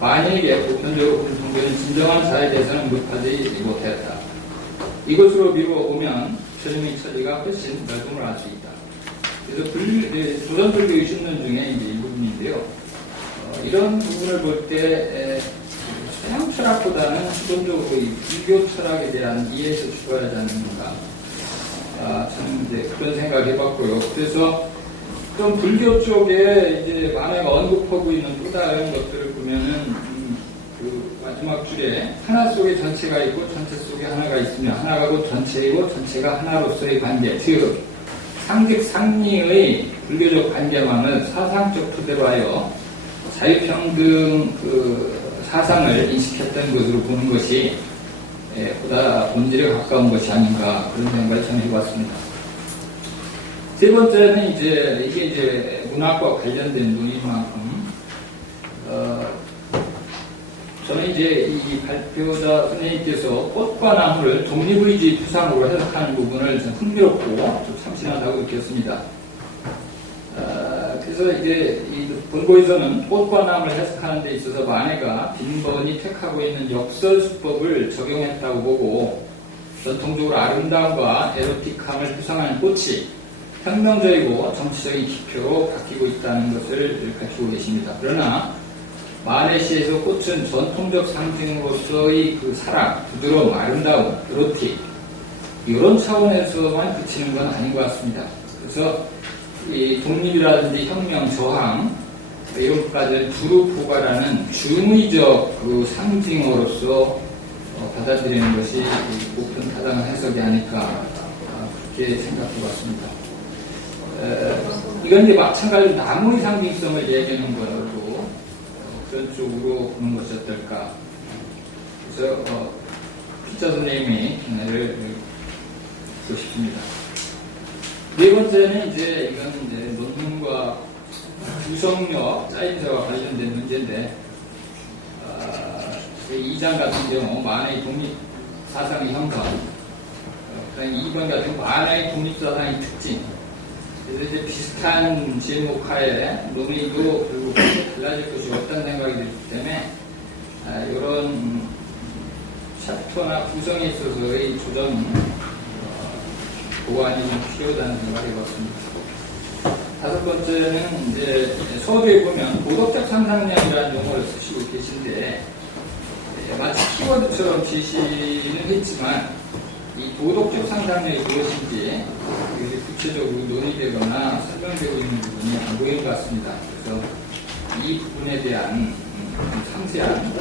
만인에게 보편적으로 공통되는 진정한 자에 대해서는 못하지 못했다. 이것으로 미루어 보면 부처님의 처리가 훨씬 넓음을 알 수 있다. 그래서 조선 불교의 신론 중에 이제 일부분인데요. 이런 부분을 볼 때 서양 철학보다는 기본적으로 이 불교 철학에 대한 이해에서 출발하지 않는가. 저는 이제 그런 생각을 해봤고요. 그래서 좀 불교 쪽에 이제 만해가 언급하고 있는 또 다른 것들을 보면은 그 마지막 줄에 하나 속에 전체가 있고 전체 속에 하나가 있으며 하나가 곧 전체이고 전체가 하나로서의 관계, 즉 상직 상리의 불교적 관계망을 사상적 토대로 하여 자유평등 그 사상을 인식했던 것으로 보는 것이 보다 본질에 가까운 것이 아닌가 그런 생각을 저는 해봤습니다. 세 번째는 이게 이제 문학과 관련된 논의인 만큼 저는 이제 이 발표자 선생님께서 꽃과 나무를 독립의지 투상으로 해석하는 부분을 좀 흥미롭고 좀 참신하다고 느꼈습니다. 그래서 이제 이 본고에서는 꽃과 나무를 해석하는 데 있어서 만해가 빈번히 택하고 있는 역설수법을 적용했다고 보고 전통적으로 아름다움과 에로틱함을 구상하는 꽃이 혁명적이고 정치적인 기표로 바뀌고 있다는 것을 밝히고 계십니다. 그러나 마레시에서 꽃은 전통적 상징으로서의 그 사랑, 부드러움, 아름다움, 에로틱 이런 차원에서만 그치는 건 아닌 것 같습니다. 그래서 이 독립이라든지 혁명, 저항 이런 것까지를 두루 포괄하는 중의적 그 상징으로서 받아들이는 것이 높은 타당한 해석이 아닐까 그렇게 생각해 봤습니다. 이건 이제 마찬가지로 나무의 상징성을 얘기하는 것으로 그런 쪽으로 보는 것이 어떨까. 그래서 피자 선생님이 를 듣고 싶습니다. 네 번째는 이제 이건 이제 논문과 구성력, 짜임새와 관련된 문제인데 2장 같은 경우 만화의 독립 사상의 형성, 2번 같은 경우 만화의 독립 사상의 특징. 그래서 이제 비슷한 제목하에 논의도 결국 달라질 것이 없다는 생각이 들기 때문에 이런 챕터나 구성에 있어서의 조정 보완이 좀 필요하다는 생각을 해봤습니다. 다섯 번째는 이제 서두에 보면 도덕적 상상력이라는 용어를 쓰시고 계신데 마치 키워드처럼 제시는 했지만 이 도덕적 상상력이 무엇인지 구체적으로 논의되거나 설명되고 있는 부분이 안 보이는 것 같습니다. 그래서 이 부분에 대한 상세한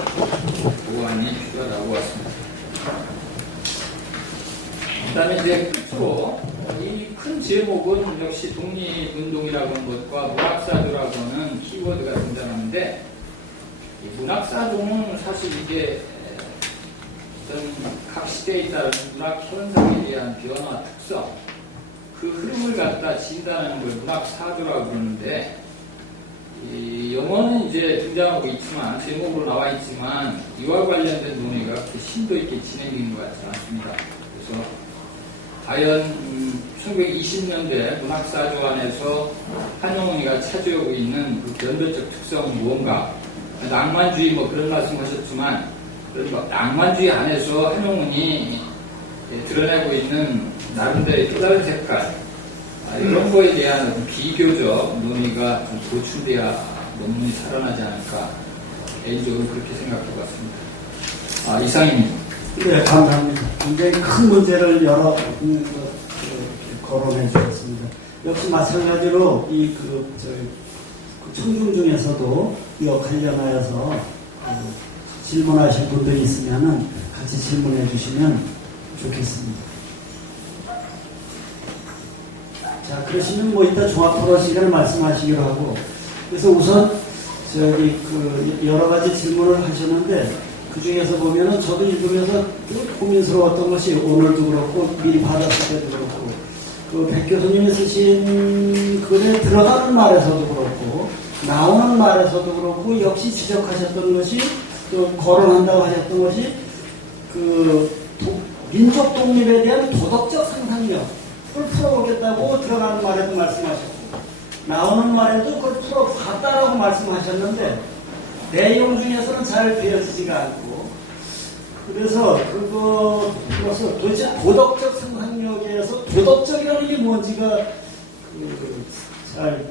보완이 필요하다고 봤습니다. 그 다음에 이제 끝으로 이 큰 제목은 역시 독립운동이라고 하는 것과 문학사조라고 하는 키워드가 등장하는데 이 문학사조는 사실 이게 어떤 각 시대에 따른 문학 현상에 대한 변화 특성 그 흐름을 갖다 진단하는 걸 문학사조라고 그러는데 이 영어는 이제 등장하고 있지만 제목으로 나와 있지만 이와 관련된 논의가 그렇게 심도 있게 진행되는 것 같지 않습니다. 그래서 과연 1920년대 문학사조 안에서 한용운이가 차지하고 있는 그 변별적 특성은 무언가 낭만주의 뭐 그런 말씀하셨지만 그런 낭만주의 안에서 한용운이 드러내고 있는 나름대로의 또 다른 색깔 이런 거에 대한 비교적 논의가 좀 보충돼야 논문이 살아나지 않을까 개인적으로 그렇게 생각해 봤습니다. 이상입니다. 네, 감사합니다. 굉장히 큰 문제를 거론해 주셨습니다. 역시 마찬가지로 청중 중에서도 이와 관련하여서 질문하실 분들이 있으면은 같이 질문해 주시면 좋겠습니다. 자, 그러시면 뭐 이따 종합 토론 시간을 말씀하시기로 하고, 그래서 우선 여러 가지 질문을 하셨는데 그 중에서 보면은 저도 읽으면서 고민스러웠던 것이 오늘도 그렇고 미리 받았을 때도 그렇고 백 교수님이 쓰신 글에 들어가는 말에서도 그렇고 나오는 말에서도 그렇고 역시 지적하셨던 것이 또 거론한다고 하셨던 것이 민족 독립에 대한 도덕적 상상력을 풀어보겠다고 들어가는 말에도 말씀하셨고 나오는 말에도 그걸 풀어봤다라고 말씀하셨는데 내용 중에서는 잘 되어지지가 않고 그래서 그것을 도대체 도덕적 상상력에서 도덕적이라는 게 뭔지가 잘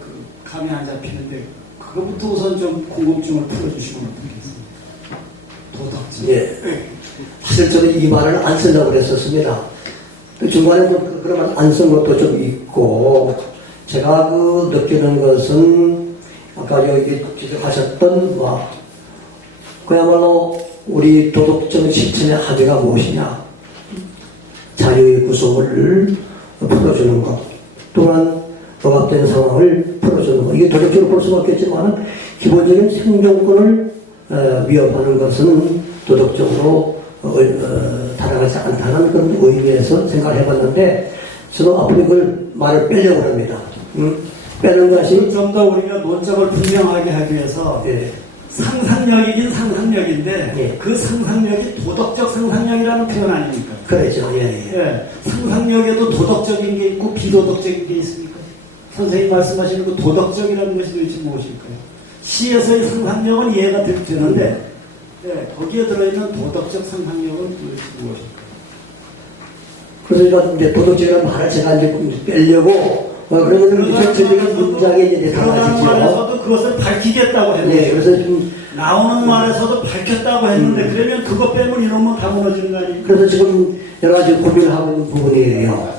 감이 안 잡히는데 그것부터 우선 좀 궁금증을 풀어주시면 어떻겠습니까? 도덕적. 예. 사실 저는 이 말을 안 쓰려고 그랬었습니다. 그 중간에 그러면 안 쓴 것도 좀 있고 제가 느끼는 것은 아까 여기 지적하셨던 그야말로 우리 도덕적 실천의 합의가 무엇이냐 자유의 구속을 풀어주는 것 또한 억압된 상황을 풀어주는 것 이게 도덕적으로 볼 수는 없겠지만 기본적인 생존권을 위협하는 것은 도덕적으로 타당하지 않다는 그런 의미에서 생각을 해봤는데 저는 앞으로 이걸 말을 빼려고 합니다. 빼는 것이 좀 더 우리가 논점을 분명하게 하기 위해서 예. 상상력이긴 상상력인데 예. 그 상상력이 도덕적 상상력이라는 표현 아닙니까? 그렇죠. 예. 예. 상상력에도 도덕적인 게 있고 비도덕적인 게 있습니까? 선생님 말씀하시는 그 도덕적이라는 것이 도대체 무엇일까요? 시에서의 상상력은 이해가 되는데 예, 거기에 들어있는 도덕적 상상력은 도대체 무엇일까요? 그래서 제가 이제 도덕적이라는 말을 제가 이제 빼려고, 그러면 저희가 문장에 이제 들어가는 달라지죠. 말에서도 그것을 밝히겠다고 했는데, 네, 그래서 좀, 나오는 말에서도 밝혔다고 했는데, 그러면 그것 빼면 이놈은 다 무너지는 거 아니에요? 그래서 지금 여러 가지 고민을 하고 있는 부분이에요.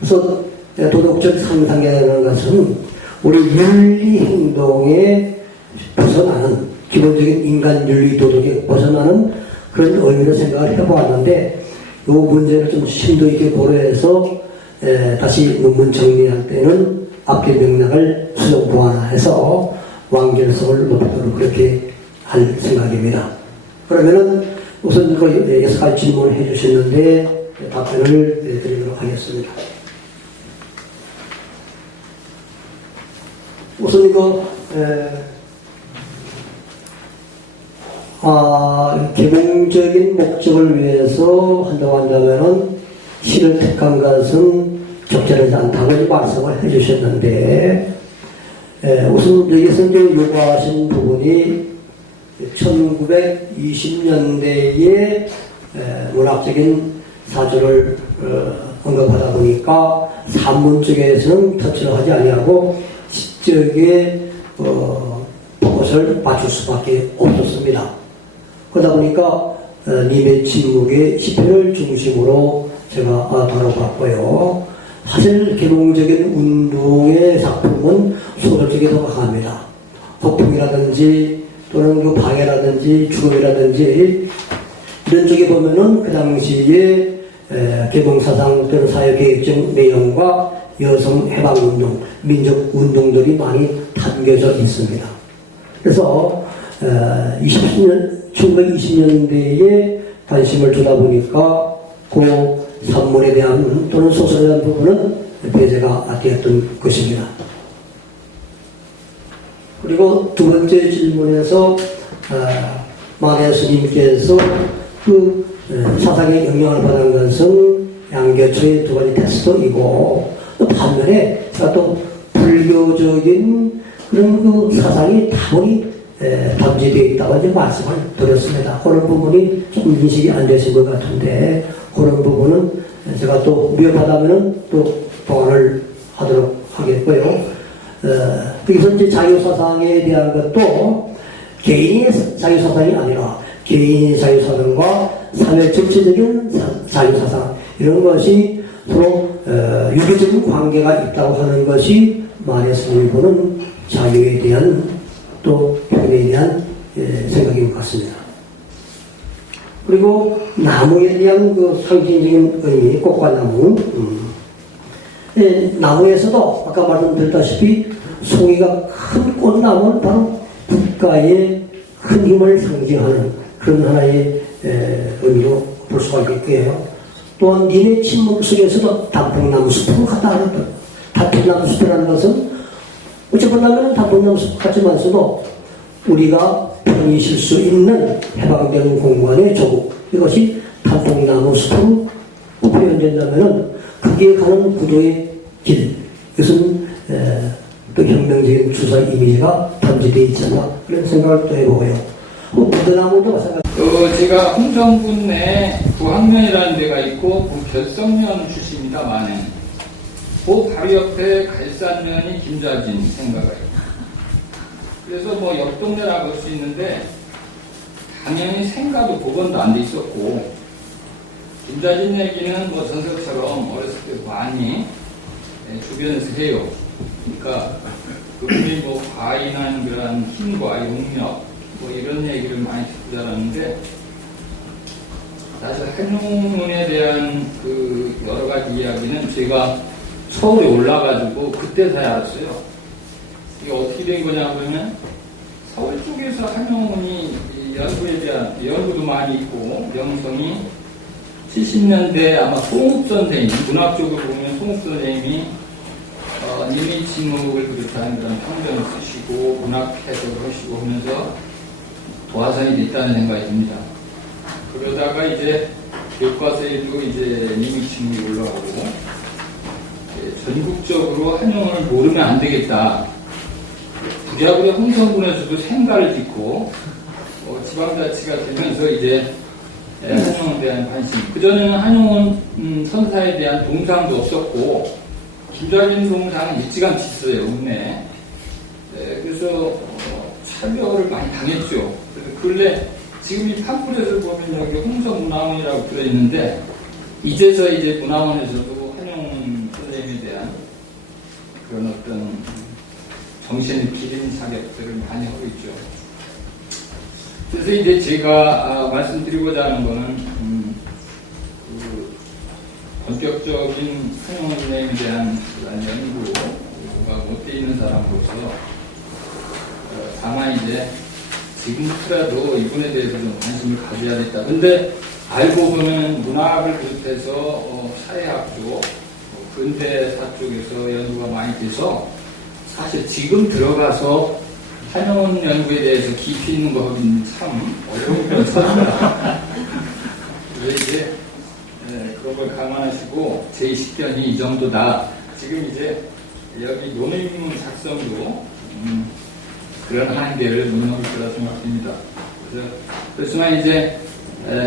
그래서 도덕적 상상이라는 것은 우리 윤리 행동에 벗어나는 기본적인 인간 윤리 도덕에 벗어나는 그런 의미로 생각을 해보았는데 이 문제를 좀 심도 있게 고려해서 다시 논문 정리할 때는 앞뒤 맥락을 수정 보완해서 완결성을 높이도록 그렇게 할 생각입니다. 그러면은 우선 그 6가지 질문을 해주셨는데 답변을 드리도록 하겠습니다. 우선 이거 개몽적인 목적을 위해서 한다고 한다면은 시를 택한 것은 적절하지 않다고 말씀을 해주셨는데 우선 여기서 이제 요구하신 부분이 1920년대의 문학적인 사조를 언급하다 보니까 산문 쪽에서는 터치를 하지 아니하고 시적에 포커스를 맞출 수밖에 없었습니다. 그러다 보니까 님의 침묵의 시편을 중심으로 제가 다뤄봤고요. 사실 개몽적인 운동의 작품은 소설적이 더 강합니다. 허풍이라든지 또는 그 방해라든지 죽음이라든지 이런 쪽에 보면은 그 당시에 개몽사상 또는 사회계획적 내용과 여성 해방운동, 민족운동들이 많이 담겨져 있습니다. 그래서 1920년대에 관심을 두다 보니까 그 산문에 대한 또는 소설에 대한 부분은 배제가 되었던 것입니다. 그리고 두 번째 질문에서 마대 스님께서 그 사상에 영향을 받은 것은 양교초의 두 가지 테스트이고 또 반면에 제가 또 불교적인 그런 그 사상이 다분히 담재되어 있다고 이제 말씀을 드렸습니다. 그런 부분이 좀 인식이 안 되신 것 같은데 그런 부분은 제가 또 위협하다면은 또 보완을 하도록 하겠고요. 여기서 이제 자유사상에 대한 것도 개인의 자유사상이 아니라 개인의 자유사상과 사회 전체적인 자유사상 이런 것이 서로 유기적인 관계가 있다고 하는 것이 마리아 스님이 보는 자유에 대한 또 표현에 대한 생각인 것 같습니다. 그리고 나무에 대한 그 상징적인 의미, 꽃과 나무. 나무에서도 아까 말씀드렸다시피 송이가 큰 꽃나무는 바로 국가의 큰 힘을 상징하는 그런 하나의 의미로 볼 수가 있겠고요. 또한 님의 침묵 속에서도 단풍나무 숲을 갖다 하는 단풍나무 숲이라는 것은 어찌 보면 단풍나무 숲 같지만서도 우리가 편히 쉴 수 있는 해방되는 공간의 조국 이것이 단풍나무 숲으로 표현된다면 거기에 가는 구도의 길 이것은 또 혁명적인 주사 이미지가 담재되어 있지 않나 그런 생각을 또 해보고요. 부드나무도 마찬가지. 제가 홍성군 내 부학면이라는 데가 있고 결성면 출신입니다. 만에 그 바로 옆에 갈산면이 김자진 생각해요. 그래서 뭐 옆 동네라고 할 수 있는데 당연히 생가도 복원도 안 돼 있었고 김자진 얘기는 뭐 전설처럼 어렸을 때 많이 주변에서 해요. 그러니까 그분이 뭐 과인한 그런 힘과 용력 뭐 이런 얘기를 많이 듣고 자랐는데 사실 한용운에 대한 그 여러 가지 이야기는 제가 서울에 올라가지고 그때서야 알았어요. 이게 어떻게 된 거냐 그러면 서울 쪽에서 한용운이 연구에 대한 연구도 많이 있고 명성이 70년대 아마 송욱 선생님 문학적으로 보면 송욱 선생님이 님의 침묵을 비롯한 그런 평전을 쓰시고 문학 해석을 하시고 하면서 도화선이 됐다는 생각이 듭니다. 그러다가 이제 교과서에도 이제 님의 침묵이 올라오고 전국적으로 한용운을 모르면 안 되겠다. 부랴부랴 홍성군에서도 생가를 짓고 지방자치가 되면서 이제 한용운에 대한 관심. 그전에는 한용운 선사에 대한 동상도 없었고, 김좌진 동상은 일찌감치 있어요, 읍내에. 그래서 차별을 많이 당했죠. 그래서 근래 지금 이 팜플렛을 보면 여기 홍서문화원이라고 들어있는데, 이제서 이제 문화원에서도 한용운 선생님에 대한 그런 어떤 정신을 기린 사격들을 많이 하고 있죠. 그래서 이제 제가 말씀드리고자 하는 거는 그 본격적인 한용운 선생님에 대한 연구가 못돼 있는 사람으로서 다만 이제 지금부터라도 이분에 대해서 좀 관심을 가져야겠다. 근데 알고 보면 문학을 비롯해서 사회학 쪽, 근대사 쪽에서 연구가 많이 돼서 사실 지금 들어가서 한용운 연구에 대해서 깊이 있는 거 하기는 참 어려운 그런 사람이다. 그래서 이제 그런 걸 감안하시고 제 식견이 이 정도다. 지금 이제 여기 논의문 작성도 그런 한계를 논의할 거라 생각됩니다. 그렇지만 이제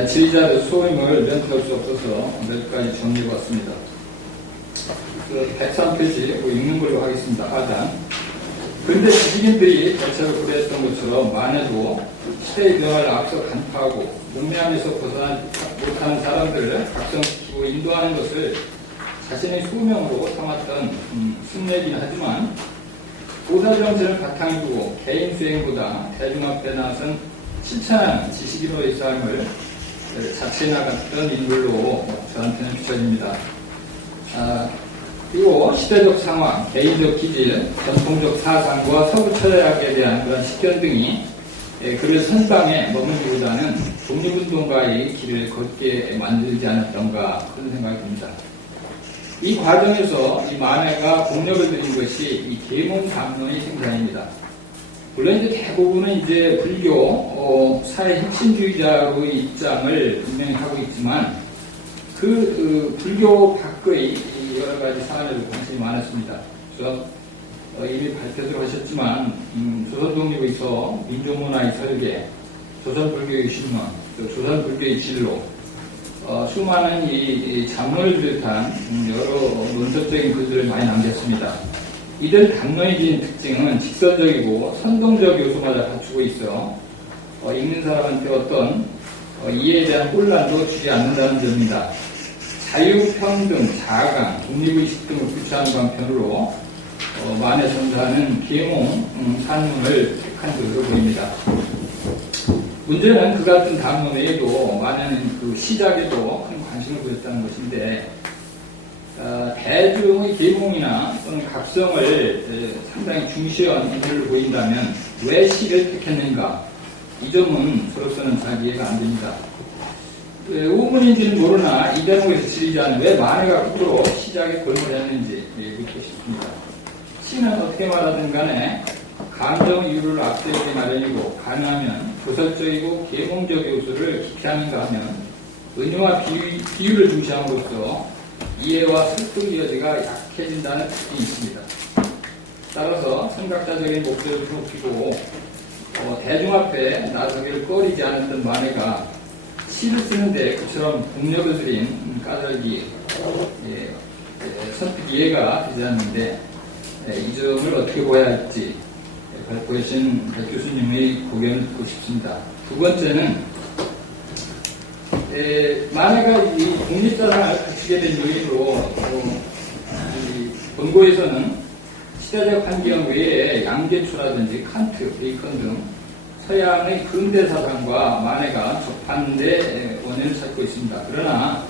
지휘자의 소임을 면피할 수 없어서 몇 가지 정리해봤습니다. 103페이지 읽는 걸로 하겠습니다. 하단. 그런데 지식인들이 대체로 그랬던 것처럼 만에도 시대의 변화를 앞서 간파하고 문명에서 벗어나지 못하는 사람들을 각성시키고 인도하는 것을 자신의 소명으로 삼았던 순례이긴 하지만 보사정신을 바탕에 두고 개인 수행보다 대중 앞에 나선 실천하는 지식인으로의 삶을 자취해 나갔던 인물로 저한테는 비춰집니다. 그리고 시대적 상황, 개인적 기질, 전통적 사상과 서구 철학에 대한 그런 식견 등이 그를 선방에 머물기보다는 독립운동가의 길을 걷게 만들지 않았던가 그런 생각이 듭니다. 이 과정에서 이 만해가 공력을 들인 것이 이 계몽 담론의 생산입니다. 물론 이제 대부분은 이제 불교 사회 혁신주의자로의 입장을 분명히 하고 있지만 그 불교 밖의 여러 가지 사안에도 관심이 많았습니다. 그래서 이미 발표도 하셨지만 조선 독립에서 민족문화의 설계, 조선 불교의 신문, 조선 불교의 진로, 수많은 이 잡론을 비롯한 여러 논설적인 글들을 많이 남겼습니다. 이들 담론이 지닌 특징은 직선적이고 선동적 요소마다 갖추고 있어 읽는 사람한테 어떤 이해에 대한 혼란도 주지 않는다는 점입니다. 자유, 평등, 자강, 독립의식 등을 구체하는 방편으로 만해 선사하는 계몽 산문을 택한 것으로 보입니다. 문제는 그 같은 담론 외에도 만해는 그 시작에도 큰 관심을 보였다는 것인데 대중의 계몽이나 또는 각성을 상당히 중시한 인물을 보인다면 왜 시를 택했는가? 이 점은 저로서는 잘 이해가 안 됩니다. 우문인지는 모르나 이 대목에서 지리자는 왜 만해가 끝으로 시작에 골몰했는지 묻고 싶습니다. 시는 어떻게 말하든 간에 감정 이유를 앞세우기 마련이고 가능하면 조설적이고 계몽적 요소를 기피하는가 하면 은유와 비유를 중시함으로써 이해와 설득의 여지가 약해진다는 특징이 있습니다. 따라서 생각자적인 목소리를 높이고 대중 앞에 나서기를 꺼리지 않았던 만해가 시를 쓰는데 그처럼 공력을 들인 까닭이 선뜻 이해가 되지 않는데 이 점을 어떻게 봐야 할지 발표하신 백 교수님의 고견을 듣고 싶습니다. 두 번째는 만해가 이 독립사상을 갖추게 된 요인으로 본고에서는 시대적 환경 외에 양계초라든지 칸트, 베이컨 등 서양의 근대사상과 만해가 접하는 데 원인을 찾고 있습니다. 그러나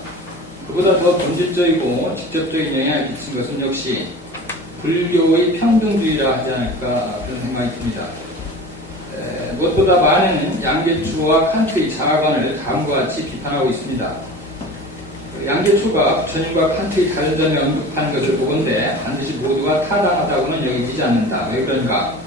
그보다 더 본질적이고 직접적인 영향을 끼친 것은 역시 불교의 평등주의라 하지 않을까 그런 생각이 듭니다. 무엇보다 만해는 양계추와 칸트의 자아관을 다음과 같이 비판하고 있습니다. 양계추가 부처님과 칸트의 다른 점을 언급하는 것을 보건대 반드시 모두가 타당하다고는 여기지 않는다. 왜 그런가?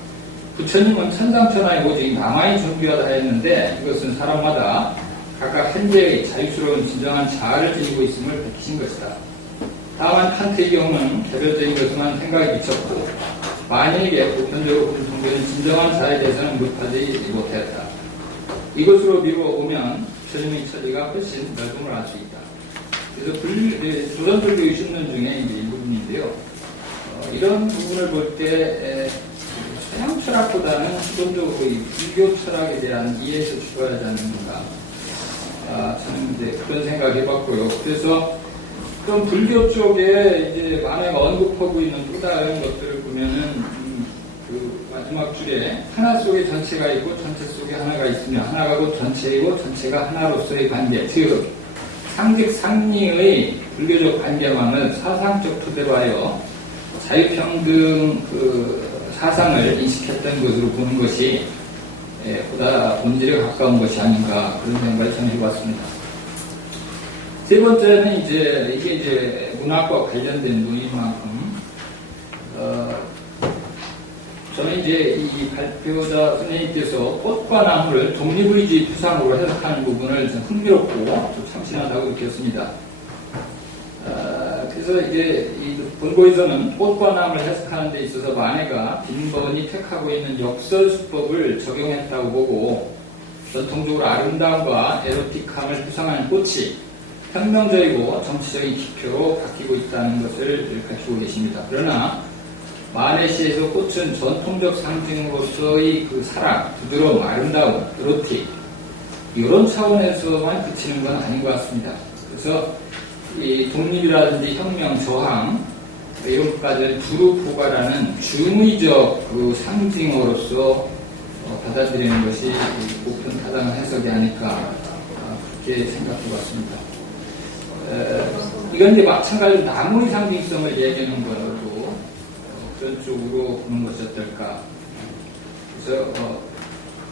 부처님은 천상천하에 오직 나만이 존귀하다 했는데 이것은 사람마다 각각 현재의 자유스러운 진정한 자아를 지니고 있음을 밝히신 것이다. 다만 칸트의 경우는 개별적인 것에만 생각이 미쳤고 만인에게 보편적으로 공통되는 진정한 자에 대해서는 묻하지 못했다. 이것으로 미루어 보면 조선의 처리가 훨씬 넓음을 알 수 있다. 그래서 조선 불교 60론 중에 이제 일부분인데요. 이런 부분을 볼 때 서양 철학보다는 기본적으로 이 불교 철학에 대한 이해에서 출발하지 않는가. 저는 이제 그런 생각을 해봤고요. 그래서 그런 불교 쪽에 이제 만화가 언급하고 있는 또 다른 것들을 보면은 그 마지막 줄에 하나 속에 전체가 있고 전체 속에 하나가 있으며 하나가 곧 전체이고 전체가 하나로서의 관계, 즉 상직 상리의 불교적 관계망을 사상적 토대로 하여 자유평등 그 사상을 인식했던 것으로 보는 것이 보다 본질에 가까운 것이 아닌가 그런 생각을 저는 해봤습니다. 세 번째는 이게 이제 문학과 관련된 논의인 만큼 저는 이제 이 발표자 선생님께서 꽃과 나무를 독립의지 표상으로 해석하는 부분을 좀 흥미롭고 좀 참신하다고 느꼈습니다. 그래서 이제 이 본고에서는 꽃과 나무를 해석하는 데 있어서 만해가 빈번히 택하고 있는 역설수법을 적용했다고 보고 전통적으로 아름다움과 에로틱함을 표상하는 꽃이 혁명적이고 정치적인 기표로 바뀌고 있다는 것을 밝히고 계십니다. 그러나 만해 시에서 꽃은 전통적 상징으로서의 그 사랑, 부드러움, 아름다움, 에로틱 이런 차원에서만 그치는 건 아닌 것 같습니다. 그래서 이 독립이라든지 혁명, 저항 이런 것까지는 두루 포괄하는 중의적 그 상징으로서 받아들이는 것이 보편 타당한 해석이 아닐까 그렇게 생각해봤습니다. 이건 이제 마찬가지로 나무의 상징성을 얘기하는 것도 그런 쪽으로 보는 것이 어떨까. 그래서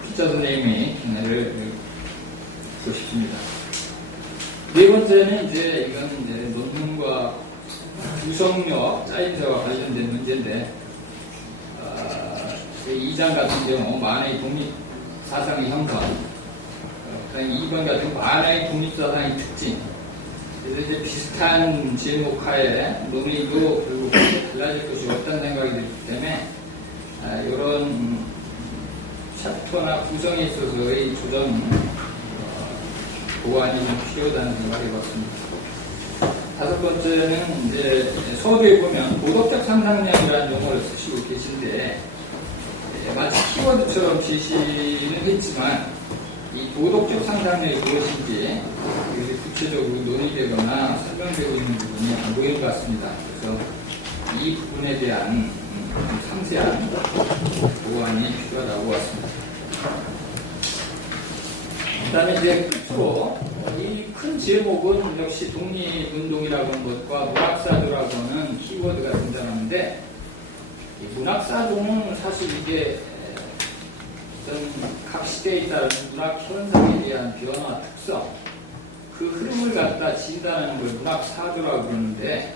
피자 선생님이 견해를 듣고 싶습니다. 네 번째는 이제 이건 이제 논문과 구성력, 짜임새와 관련된 문제인데, 2장 같은 경우 만해의 독립 사상의 형성, 그다음 2번 같은 경우 만해의 독립 사상의 특징. 그래서 이제 비슷한 제목하에 논의도 결국 달라질 것이 없다는 생각이 들기 때문에 이런 챕터나 구성에 있어서의 조정 보완이 좀 필요하다는 생각을 해봤습니다. 다섯 번째는 이제 서두에 보면 도덕적 상상력이라는 용어를 쓰시고 계신데 마치 키워드처럼 제시는 했지만 이 도덕적 상상력이 무엇인지 구체적으로 논의되거나 설명되고 있는 부분이 안 보이는 것 같습니다. 그래서 이 부분에 대한 상세한 보완이 필요하다고 봤습니다. 그 다음에 이제 끝으로 이 큰 제목은 역시 독립운동이라고 하는 것과 문학사조라고 하는 키워드가 등장하는데 이 문학사조는 사실 이게 어떤 각 시대에 따른 문학 현상에 대한 변화 특성 그 흐름을 갖다 진단하는 걸 문학사조라고 그러는데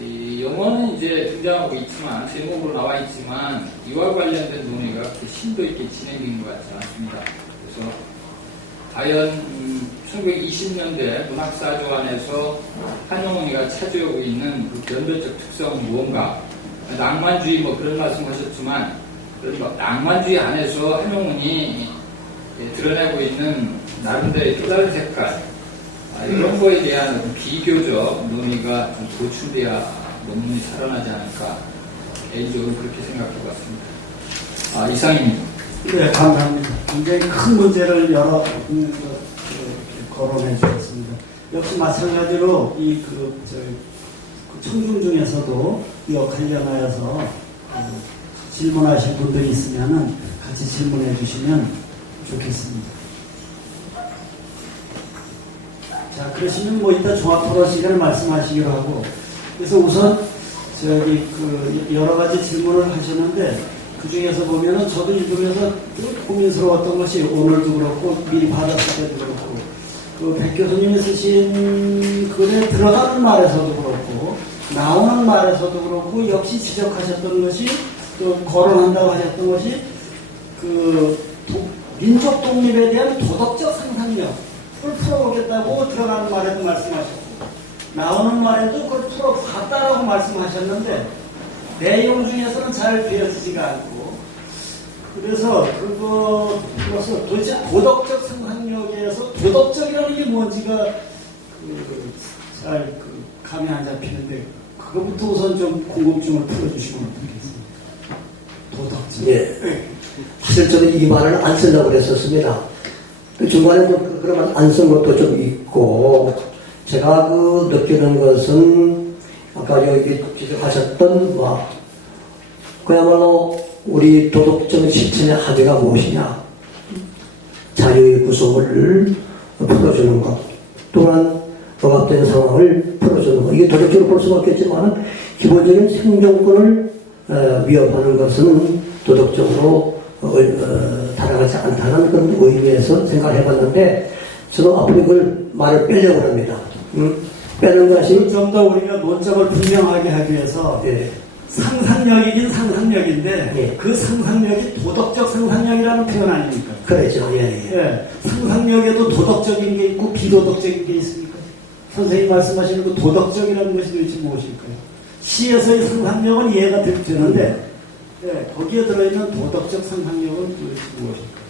이 영어는 이제 등장하고 있지만 제목으로 나와 있지만 이와 관련된 논의가 그렇게 심도 있게 진행된 것 같지 않습니다. 그래서 과연 1920년대 문학사조 안에서 한영훈이가 차지하고 있는 그 변별적 특성은 무언가 낭만주의 뭐 그런 말씀하셨지만 낭만주의 안에서 한영훈이 드러내고 있는 나름대로의 또 다른 색깔 이런 거에 대한 비교적 논의가 좀 도출돼야 논문이 살아나지 않을까 개인적으로 그렇게 생각해봤습니다. 이상입니다. 네, 감사합니다. 굉장히 큰 문제를 거론해 주셨습니다. 역시 마찬가지로 청중 중에서도 이와 관련하여서 질문하실 분들이 있으면은 같이 질문해 주시면 좋겠습니다. 자, 그러시면 뭐 이따 종합 토론 시간을 말씀하시기로 하고, 그래서 우선 여러 가지 질문을 하셨는데 그 중에서 보면은 저도 읽으면서 고민스러웠던 것이 오늘도 그렇고 미리 받았을 때도 그렇고 그 백 교수님이 쓰신 글에 들어가는 말에서도 그렇고 나오는 말에서도 그렇고 역시 지적하셨던 것이 또 거론한다고 하셨던 것이 민족 독립에 대한 도덕적 상상력을 풀어보겠다고 들어가는 말에도 말씀하셨고 나오는 말에도 그걸 풀어봤다라고 말씀하셨는데 내용 중에서는 잘 되어지지가 않고 그래서 그것을 도대체 도덕적 상상력에서 도덕적이라는 게 뭔지가 잘 감이 안 잡히는데 그거부터 우선 좀 궁금증을 풀어주시면 어떻겠습니까? 도덕적. 예. 사실 저는 이 말을 안 쓰려고 그랬었습니다. 그 중간에 좀 그러면 안 쓴 것도 좀 있고, 제가 느끼는 것은 아까 여기 지적하셨던 그야말로 우리 도덕적 실천의 합의가 무엇이냐, 자유의 구속을 풀어주는 것, 또한 억압된 상황을 풀어주는 것. 이게 도덕적으로 볼 수는 없겠지만 기본적인 생존권을 위협하는 것은 도덕적으로 타당하지 않다는 그런 의미에서 생각을 해봤는데, 저도 앞으로 이걸 말을 빼려고 합니다. 빼는 것이 좀 더 우리가 논점을 분명하게 하기 위해서 예. 상상력이긴 상상력인데 예. 그 상상력이 도덕적 상상력이라는 표현 아닙니까? 그렇죠. 예. 예. 상상력에도 도덕적인 게 있고 비도덕적인 게 있습니까? 선생님 말씀하시는 그 도덕적이라는 것이 도대체 무엇일까요? 시에서의 상상력은 이해가 되는데 거기에 들어있는 도덕적 상상력은 도대체 무엇일까요?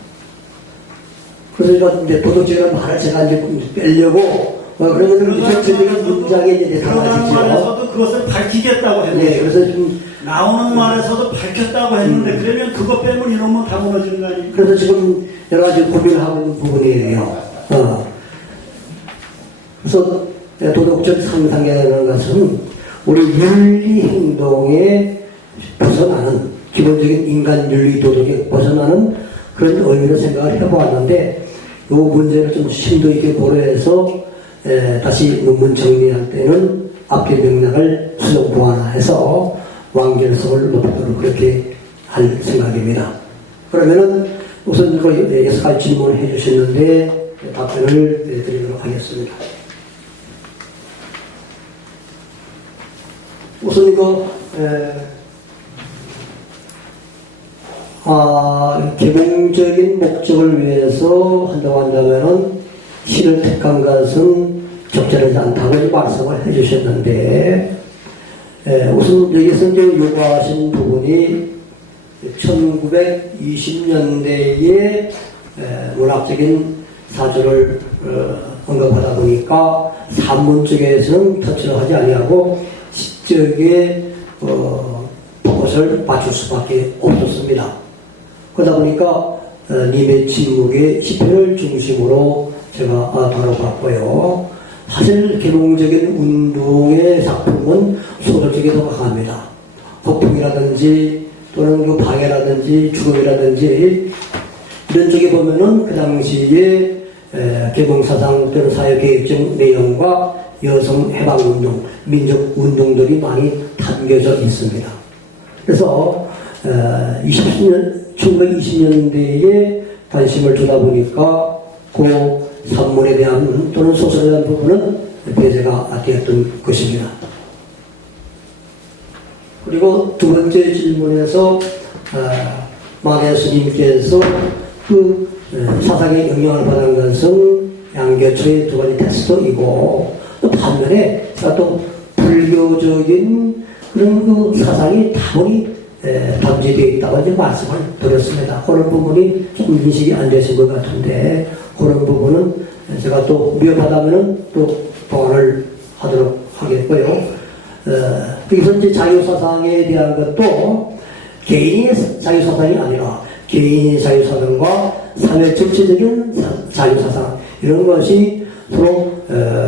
그래서 제가 이제 도덕적이라는 말을 제가 이제 빼려고 그러면 전체적인 문장에 이제 들어가는 담아지죠. 말에서도 그것을 밝히겠다고 했는데 네, 그래서 좀 나오는 말에서도 밝혔다고 했는데 그러면 그것 빼면 이놈은 다 무너지는 거 아니에요? 그래서 지금 여러 가지 고민을 하고 있는 부분이에요. 그래서 도덕적 상상이라는 것은 우리 윤리 행동에 벗어나는 기본적인 인간 윤리 도덕에 벗어나는 그런 의미로 생각을 해보았는데, 이 문제를 좀 심도 있게 고려해서 다시 논문 정리할 때는 앞뒤 맥락을 수정 보완해서 완결성을 높이도록 그렇게 할 생각입니다. 그러면은 우선 이거 6가지 질문을 해주셨는데 답변을 드리도록 하겠습니다. 우선 이거 개몽적인 목적을 위해서 한다고 한다면은 시를 택한 것은 적절하지 않다고 말씀을 해주셨는데, 우선 여기서 이제 요구하신 부분이 1920년대의 문학적인 사조를 언급하다 보니까 산문 쪽에서는 터치를 하지 아니하고 시적에 포커스를 맞출 수밖에 없었습니다. 그러다 보니까 님의 침묵의 시편을 중심으로 제가 다뤄봤고요. 사실 개몽적인 운동의 작품은 소설적이 더 강합니다. 폭풍이라든지 또는 그 방해라든지 죽음이라든지 이런 쪽에 보면은 그 당시에 개몽사상 또는 사회계획적 내용과 여성 해방운동, 민족운동들이 많이 담겨져 있습니다. 그래서 1920년대에 관심을 두다 보니까 그 산문에 대한 또는 소설에 대한 부분은 배제가 되었던 것입니다. 그리고 두 번째 질문에서 마대 스님께서 그 사상에 영향을 받은 것은 양교초의 두 가지 테스트이고, 또 반면에 제가 또 불교적인 그런 그 사상이 다분히 담재되어 있다고 이제 말씀을 드렸습니다. 그런 부분이 좀 인식이 안 되신 것 같은데, 그런 부분은 제가 또 위협하다면은 또 보완을 하도록 하겠고요. 여기서 이제 자유사상에 대한 것도 개인의 자유사상이 아니라 개인의 자유사상과 사회 전체적인 자유사상, 이런 것이 서로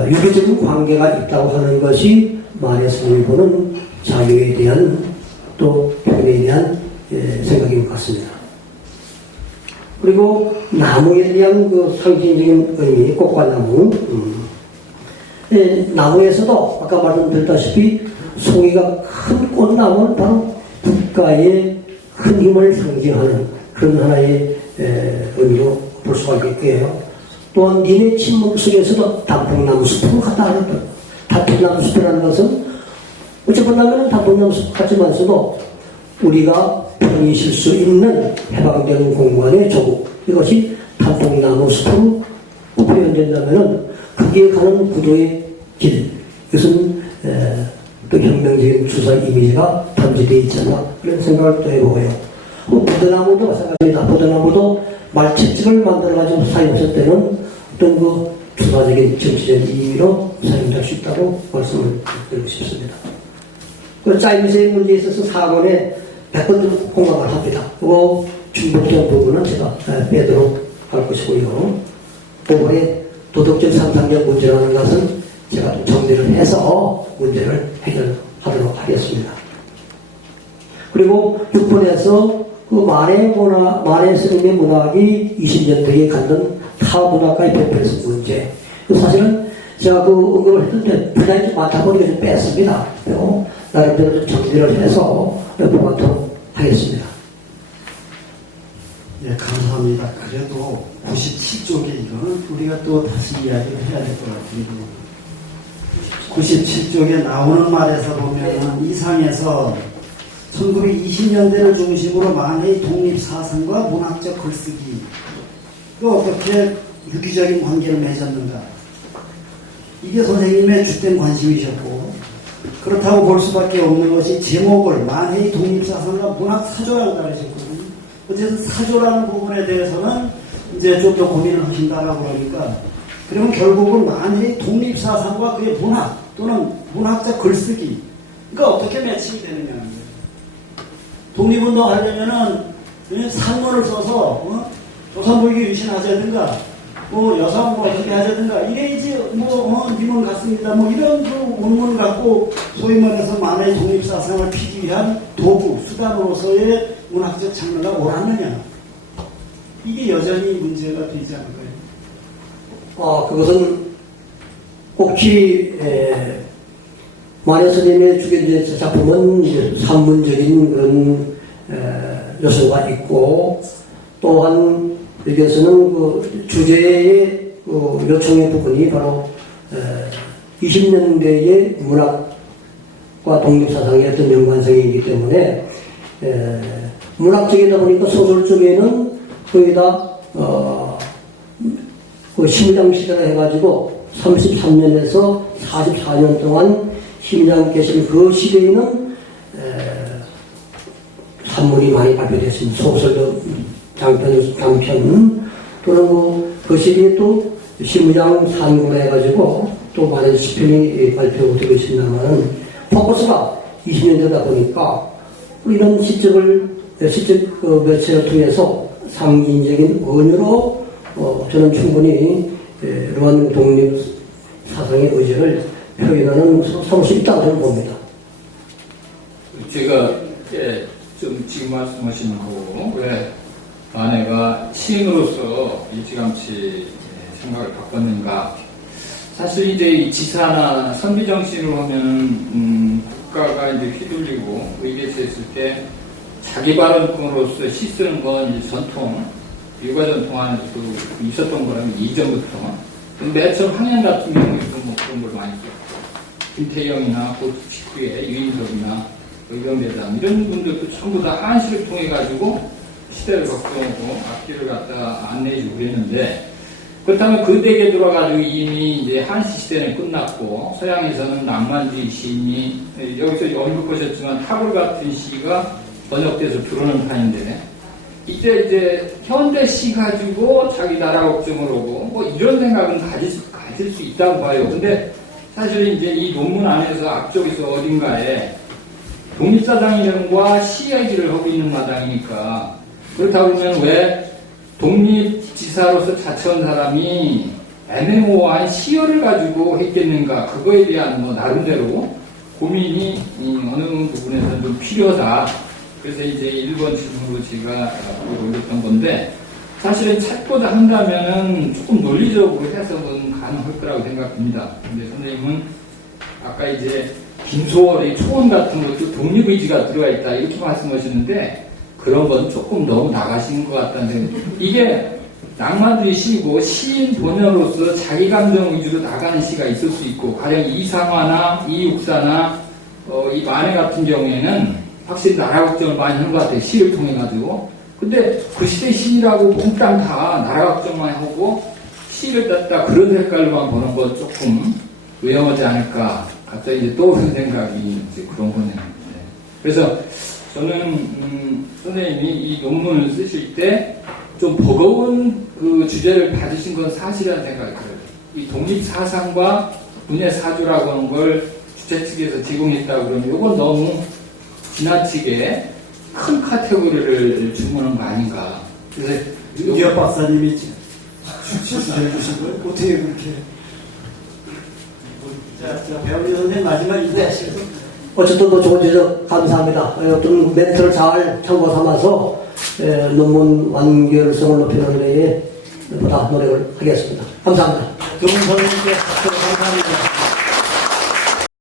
유기적인 관계가 있다고 하는 것이 만해 스님이 보는 자유에 대한 또 표현에 대한 생각인 것 같습니다. 그리고 나무에 대한 그 상징적인 의미, 꽃과 나무. 나무에서도 아까 말씀드렸다시피 송이가 큰 꽃나무는 바로 국가의 큰 힘을 상징하는 그런 하나의 의미로 볼 수가 있겠고요. 또한 님의 침묵 속에서도 단풍나무 숲을 갖다 하는 단풍나무 숲이라는 것은 어찌 보면 단풍나무 숲 같지만서도 우리가 편히 쉴 수 있는 해방되는 공간의 조국, 이것이 단풍나무 숲으로 표현된다면 거기에 가는 구도의 길, 이것은 또 혁명적인 주사 이미지가 담재되어 있지 않나 그런 생각을 또 해보고요. 포도나무도 마찬가지입니다. 포도나무도 말채찍을 만들어가지고 사용했을 때는 어떤 그 추가적인 정치적 의미로 사용할 수 있다고 말씀을 드리고 싶습니다. 그 짜임새의 문제에 있어서 사관에 100번 공감을 합니다. 그리고 중복된 부분은 제가 빼도록 할 것이고요. 그번에 도덕적 상상력 문제라는 것은 제가 좀 정리를 해서 문제를 해결하도록 하겠습니다. 그리고 6번에서 그 만해 스님의 문학이 20년대에 갖는 타문학과의 변별성 문제. 사실은 제가 그 언급을 했는데 분량이 좀 많다 보니까 좀 뺐습니다. 그리고 나름대로 좀 정리를 해서 보관토록 하겠습니다. 예, 감사합니다. 그래도 97쪽에 이거는 우리가 또 다시 이야기를 해야 될 것 같은데 97쪽에 나오는 말에서 보면 이상에서 1920년대를 중심으로 만해의 독립사상과 문학적 글쓰기 또 어떻게 유기적인 관계를 맺었는가 이게 선생님의 주된 관심이셨고 그렇다고 볼 수밖에 없는 것이 제목을 만해의 독립사상과 문학사조라고 다르셨거든요. 어쨌든 사조라는 부분에 대해서는 이제 좀 더 고민을 하신다라고 그러니까 그러면 결국은 만해의 독립사상과 그의 문학 또는 문학적 글쓰기 그러니까 어떻게 매칭이 되느냐는 거예요. 독립운동 하려면은 산문을 써서 조선불교 유신하자든가 여성 어떻게 하자든가 이래야지 니문 같습니다 이런 그 문문을 갖고 소위 말해서 만해의 독립사상을 피기 위한 도구 수단으로서의 문학적 장르가 옳았느냐 이게 여전히 문제가 되지 않을까요? 그것은 꼭히 만해 스님의 주견제 작품은 이제 산문적인 그런 요소가 있고 또한 여기에서는 그 주제의 요청의 부분이 바로 20년대의 문학과 독립사상의 어떤 연관성이기 때문에 문학적이다 보니까 소설 쪽에는 거기다 그 심장 시대를 해가지고 33년에서 44년 동안 심장 계신 그 시대에는 산문이 많이 발표됐습니다. 소설도 장편 또는 그 시기에 또 심장 산구라 해가지고 또 많은 시편이 발표되고 있습니다만 포커스가 20년대다 보니까 이런 시적 매체를 통해서 상징적인 언어로 저는 충분히 이러한 독립 사상의 의지를 표현하는 사무실이 있다고 저는 봅니다. 제가 좀 지금 말씀하신 거 왜 만해가 시인으로서 일찌감치 생각을 바꿨는가? 사실 이제 이 지사나 선비정신으로 하면 국가가 이제 휘둘리고 위기에서 있을 때 자기 발언권으로서 시 쓰는 건 이제 전통, 일과 전통 안에서도 있었던 거라면 이전부터. 맨 처음 항양 같은 경우에도 뭐 그런 걸 많이 썼고, 김태형이나 그 직후에 유인석이나 의병대장 이런 분들도 전부 다 한시를 통해 가지고 시대를 걱정하고 앞길을 갖다 안내해주고 그랬는데 그렇다면 그 댁에 들어가지고 이미 이제 한시 시대는 끝났고 서양에서는 낭만주의 시인이 여기서 언급하셨지만 타골 같은 시가 번역돼서 들어오는 판인데 이때 이제 현대 시 가지고 자기 나라 걱정을 하고 뭐 이런 생각은 가질 수 있다고 봐요. 근데 사실 이제 이 논문 안에서 앞쪽에서 어딘가에 독립사상이론과 시 얘기를 하고 있는 마당이니까 그렇다고 그러면 왜 독립지사로서 자처한 사람이 애매모호한 시어를 가지고 했겠는가 그거에 대한 뭐 나름대로 고민이 어느 부분에서는 좀 필요하다. 그래서 이제 1번 질문으로 제가 올렸던 건데 사실은 찾고자 한다면은 조금 논리적으로 해석은 가능할 거라고 생각합니다. 근데 선생님은 아까 이제 김소월의 초원 같은 것도 독립의지가 들어가 있다 이렇게 말씀하셨는데 그런 건 조금 너무 나가신 것 같다는 생각이 이게 낭만주의 시고 시인 본연으로서 자기 감정 위주로 나가는 시가 있을 수 있고 가령 이상화나 이육사나 이 만해 같은 경우에는 확실히 나라 걱정을 많이 한 것 같아요. 시를 통해 가지고 근데 그 시대 시인이라고 몽땅 다 나라 걱정만 하고 시를 땄다 그런 색깔로만 보는 건 조금 위험하지 않을까 갑자기 이제 떠오르는 생각이 이제 그런 거네요. 그래서 저는 선생님이 이 논문을 쓰실 때 좀 버거운 그 주제를 받으신 건 사실이라는 생각이 들어요. 이 독립사상과 문예사주라고 하는 걸 주최 측에서 제공했다고 그러면 이건 너무 지나치게 큰 카테고리를 주문한 거 아닌가. 그래서 윤기엽 박사님이 추천해 주신 걸 어떻게 그렇게. 자, 배우리 선생님 마지막 인사하시면서. 어쨌든 뭐 좋은 지적 감사합니다. 어떤 멘트를 잘 참고 삼아서 논문 완결성을 높이는 데에 보다 노력을 하겠습니다. 감사합니다. 두 분 선생님께 박수 감사합니다.